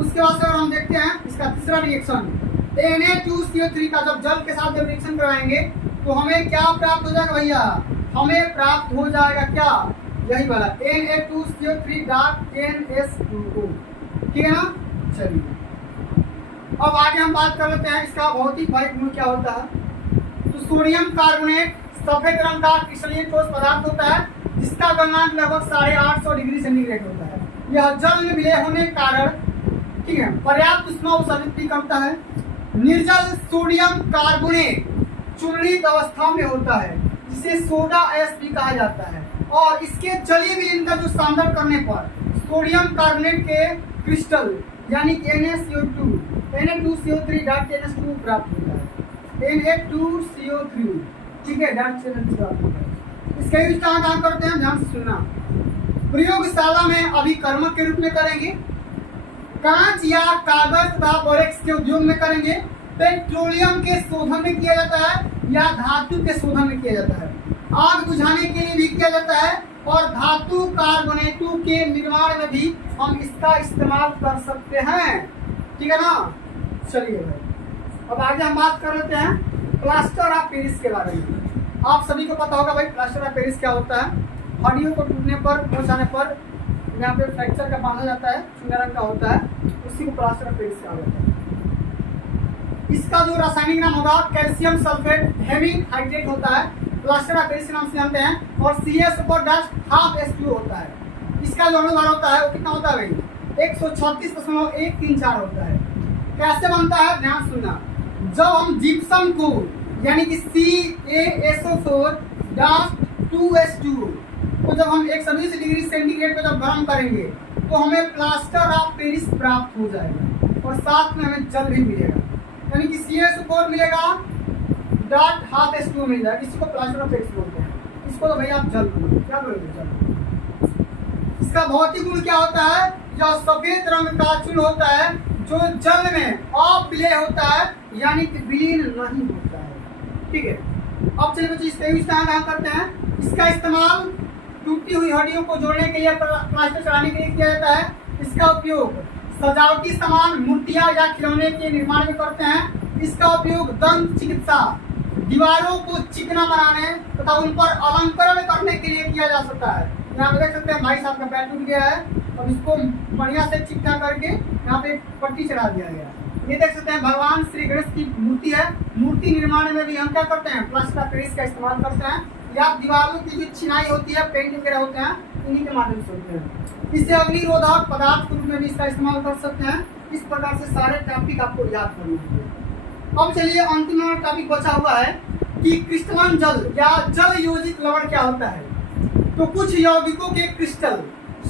उसके बाद से हम देखते हैं इसका तीसरा रिएक्शन Na2CO3 का जब जल के साथ जब रिएक्शन कराएंगे तो हमें क्या प्राप्त हो जाएगा भैया, हमें प्राप्त हो जाएगा क्या, यही वाला Na2CO3 NS2O। ठीक है ना। चलिए अब आगे हम बात कर लेते हैं इसका भौतिक भारित गुण क्या होता है। तो सोडियम कार्बोनेट सफेद रंग का क्रिस्टलीय ठोस पदार्थ होता है जिसका गलनांक लगभग 850 डिग्री सेंटीग्रेड होता है। यह जल में विलय होने के कारण, ठीक है, पर्याप्त उष्मा उत्सर्जित करता है। निर्जल सोडियम कार्बोनेट चूर्णित अवस्था में होता है जिसे सोडा ऐश भी कहा जाता है और इसके जलीय विलीन का जो सांद्रण करने पर सोडियम कार्बोनेट के क्रिस्टल यानी कि Na2CO3 NS2 प्राप्त होता है। Na2CO3, ठीक है, NS2 प्राप्त होता है। इसका यूज कहाँ करते हैं, ध्यान से सुनना। प्रयोगशाला में अभिकर्मक के रूप में करेंगे, कांच या कागज तथा बोरेक्स के उद्योग में करेंगे, पेट्रोलियम के शोधन में किया जाता है या धातु के शोधन में किया जाता है, आग बुझाने के लिए भी किया जाता है और धातु कार्बोनेटों के निर्माण में भी हम इसका इस्तेमाल कर सकते हैं। ठीक है ना। चलिए भाई अब आगे हम बात कर लेते हैं प्लास्टर ऑफ पेरिस के बारे में। आप सभी को पता होगा भाई प्लास्टर ऑफ पेरिस क्या होता है। हड्डियों को टूटने पर, पहुंचाने पर यहाँ पे फ्रैक्चर का बांधा जाता है, चुना रंग का होता है, उसी को प्लास्टर ऑफ पेरिस कहा जाता है। इसका जो रासायनिक नाम होगा कैल्शियम सल्फेट हेवी हाइड्रेट होता है, प्लास्टर ऑफ पेरिस के नाम से जानते हैं। और CS ऊपर डस्ट हाफ H2 होता है। इसका जो अणुभार होता है वो कितना होता है भाई, 136.134 होता है। कैसे बनता है, ध्यान सुनना। जब हम जिप्सम को यानी कि CaSO4 2H2 तो जब हम 120 डिग्री सेंटीग्रेड पे जब गर्म करेंगे तो हमें प्लास्टर ऑफ पेरिस प्राप्त हो जाएगा और साथ में हमें जल भी मिलेगा, यानी कि CaSO4 मिलेगा डॉट हाफ H2 मिल जाएगा। इसको प्लास्टर ऑफ पेरिस बोलते हैं। इसको तो भैया आप जल बोलोगे, क्या बोलोगे, जल। इसका भौतिक गुण क्या होता है, यह सफेद रंग का चूर्ण होता है जो जल में अविलय होता है यानी कि विलीन नहीं होता है। ठीक है, अब चलिए बच्चे इसका यूज कहाँ करते हैं। इसका इस्तेमाल टूटी हुई हड्डियों को जोड़ने के लिए, प्लास्टर चढ़ाने के लिए किया जाता है। इसका उपयोग सजावटी सामान, मूर्तियां या खिलौने के निर्माण में करते हैं। इसका उपयोग दंत चिकित्सा, दीवारों को चिकना बनाने तथा उन पर अलंकरण करने के लिए किया जा सकता है। यहाँ पे देख सकते हैं भाई साहब का पैर टूट गया है और इसको बढ़िया से चिकना करके यहाँ पे पट्टी चढ़ा दिया गया है। ये देख सकते हैं भगवान श्री गणेश की मूर्ति है। मूर्ति निर्माण में भी हम क्या करते हैं, प्लास्टर ऑफ पेरिस का इस्तेमाल करते हैं। या दीवारों की जो छिनाई होती है, पेंटिंग वगैरह होते हैं, इन्हीं के माध्यम से होते हैं। इससे अग्निरोधक पदार्थ के रूप में भी इसका इस्तेमाल कर सकते हैं। इस प्रकार से सारे टॉपिक आपको याद करने होंगे। अब चलिए अंतिम टॉपिक बचा हुआ है कि क्रिस्टलन जल या जल योजित लवण क्या होता है। तो कुछ यौगिकों के क्रिस्टल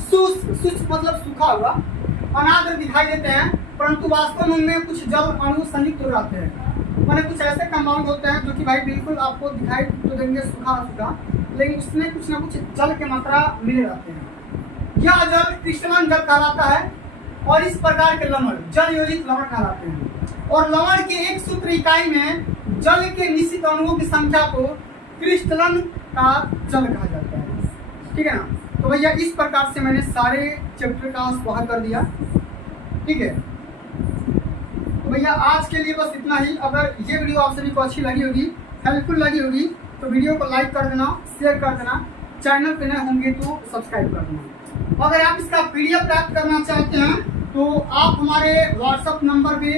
शुष्क मतलब सूखा हुआ अनाद्र दिखाई देते हैं, परंतु वास्तव में उनमें कुछ जल अणु संयुक्त हो जाते हैं। माने कुछ ऐसे कंपाउंड होते हैं जो कि भाई बिल्कुल आपको दिखाई तो देंगे सूखा सूखा, लेकिन उसमें कुछ ना कुछ जल के मात्रा मिले रहते हैं। यह जल क्रिस्टलन जल कहलाता है और इस प्रकार के लवण जल योजित लवण कहलाते हैं। और लवण के एक सूत्र इकाई में जल के निश्चित अणुओं की संख्या को क्रिस्टलन का जल कहा जाता है। ठीक है ना। तो भैया इस प्रकार से मैंने सारे चैप्टर का स्वाहा कर दिया। ठीक है, तो भैया आज के लिए बस इतना ही। अगर ये वीडियो आप सभी को अच्छी लगी होगी, हेल्पफुल लगी होगी, तो वीडियो को लाइक कर देना, शेयर कर देना, चैनल पे नए होंगे तो सब्सक्राइब कर देना। अगर आप इसका PDF प्राप्त करना चाहते हैं तो आप हमारे व्हाट्सएप नंबर पे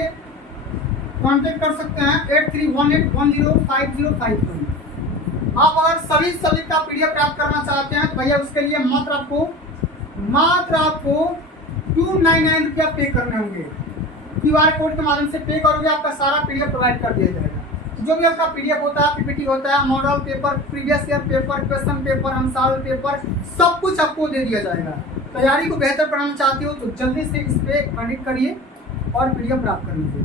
कांटेक्ट कर सकते हैं 8318105051। आप अगर सभी का PDF प्राप्त करना चाहते हैं तो भैया उसके लिए मात्र आपको 299 रुपया पे करने होंगे। QR कोड के माध्यम से पे करोगे, आपका सारा PDF प्रोवाइड कर दिया जाएगा। जो भी आपका PDF होता है, PPT होता है, model paper, previous year paper, question paper, अंशाल पेपर, सब कुछ आपको दे दिया जाएगा। तैयारी को बेहतर बनाना चाहते हो तो जल्दी से इस पे कनेक्ट करिए और PDF प्राप्त कर लीजिए।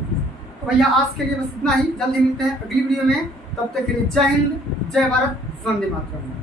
तो भैया आज के लिए बस इतना ही, जल्दी मिलते हैं अगली वीडियो में। तब तक के लिए जय हिंद, जय भारत, वंदे मातरम।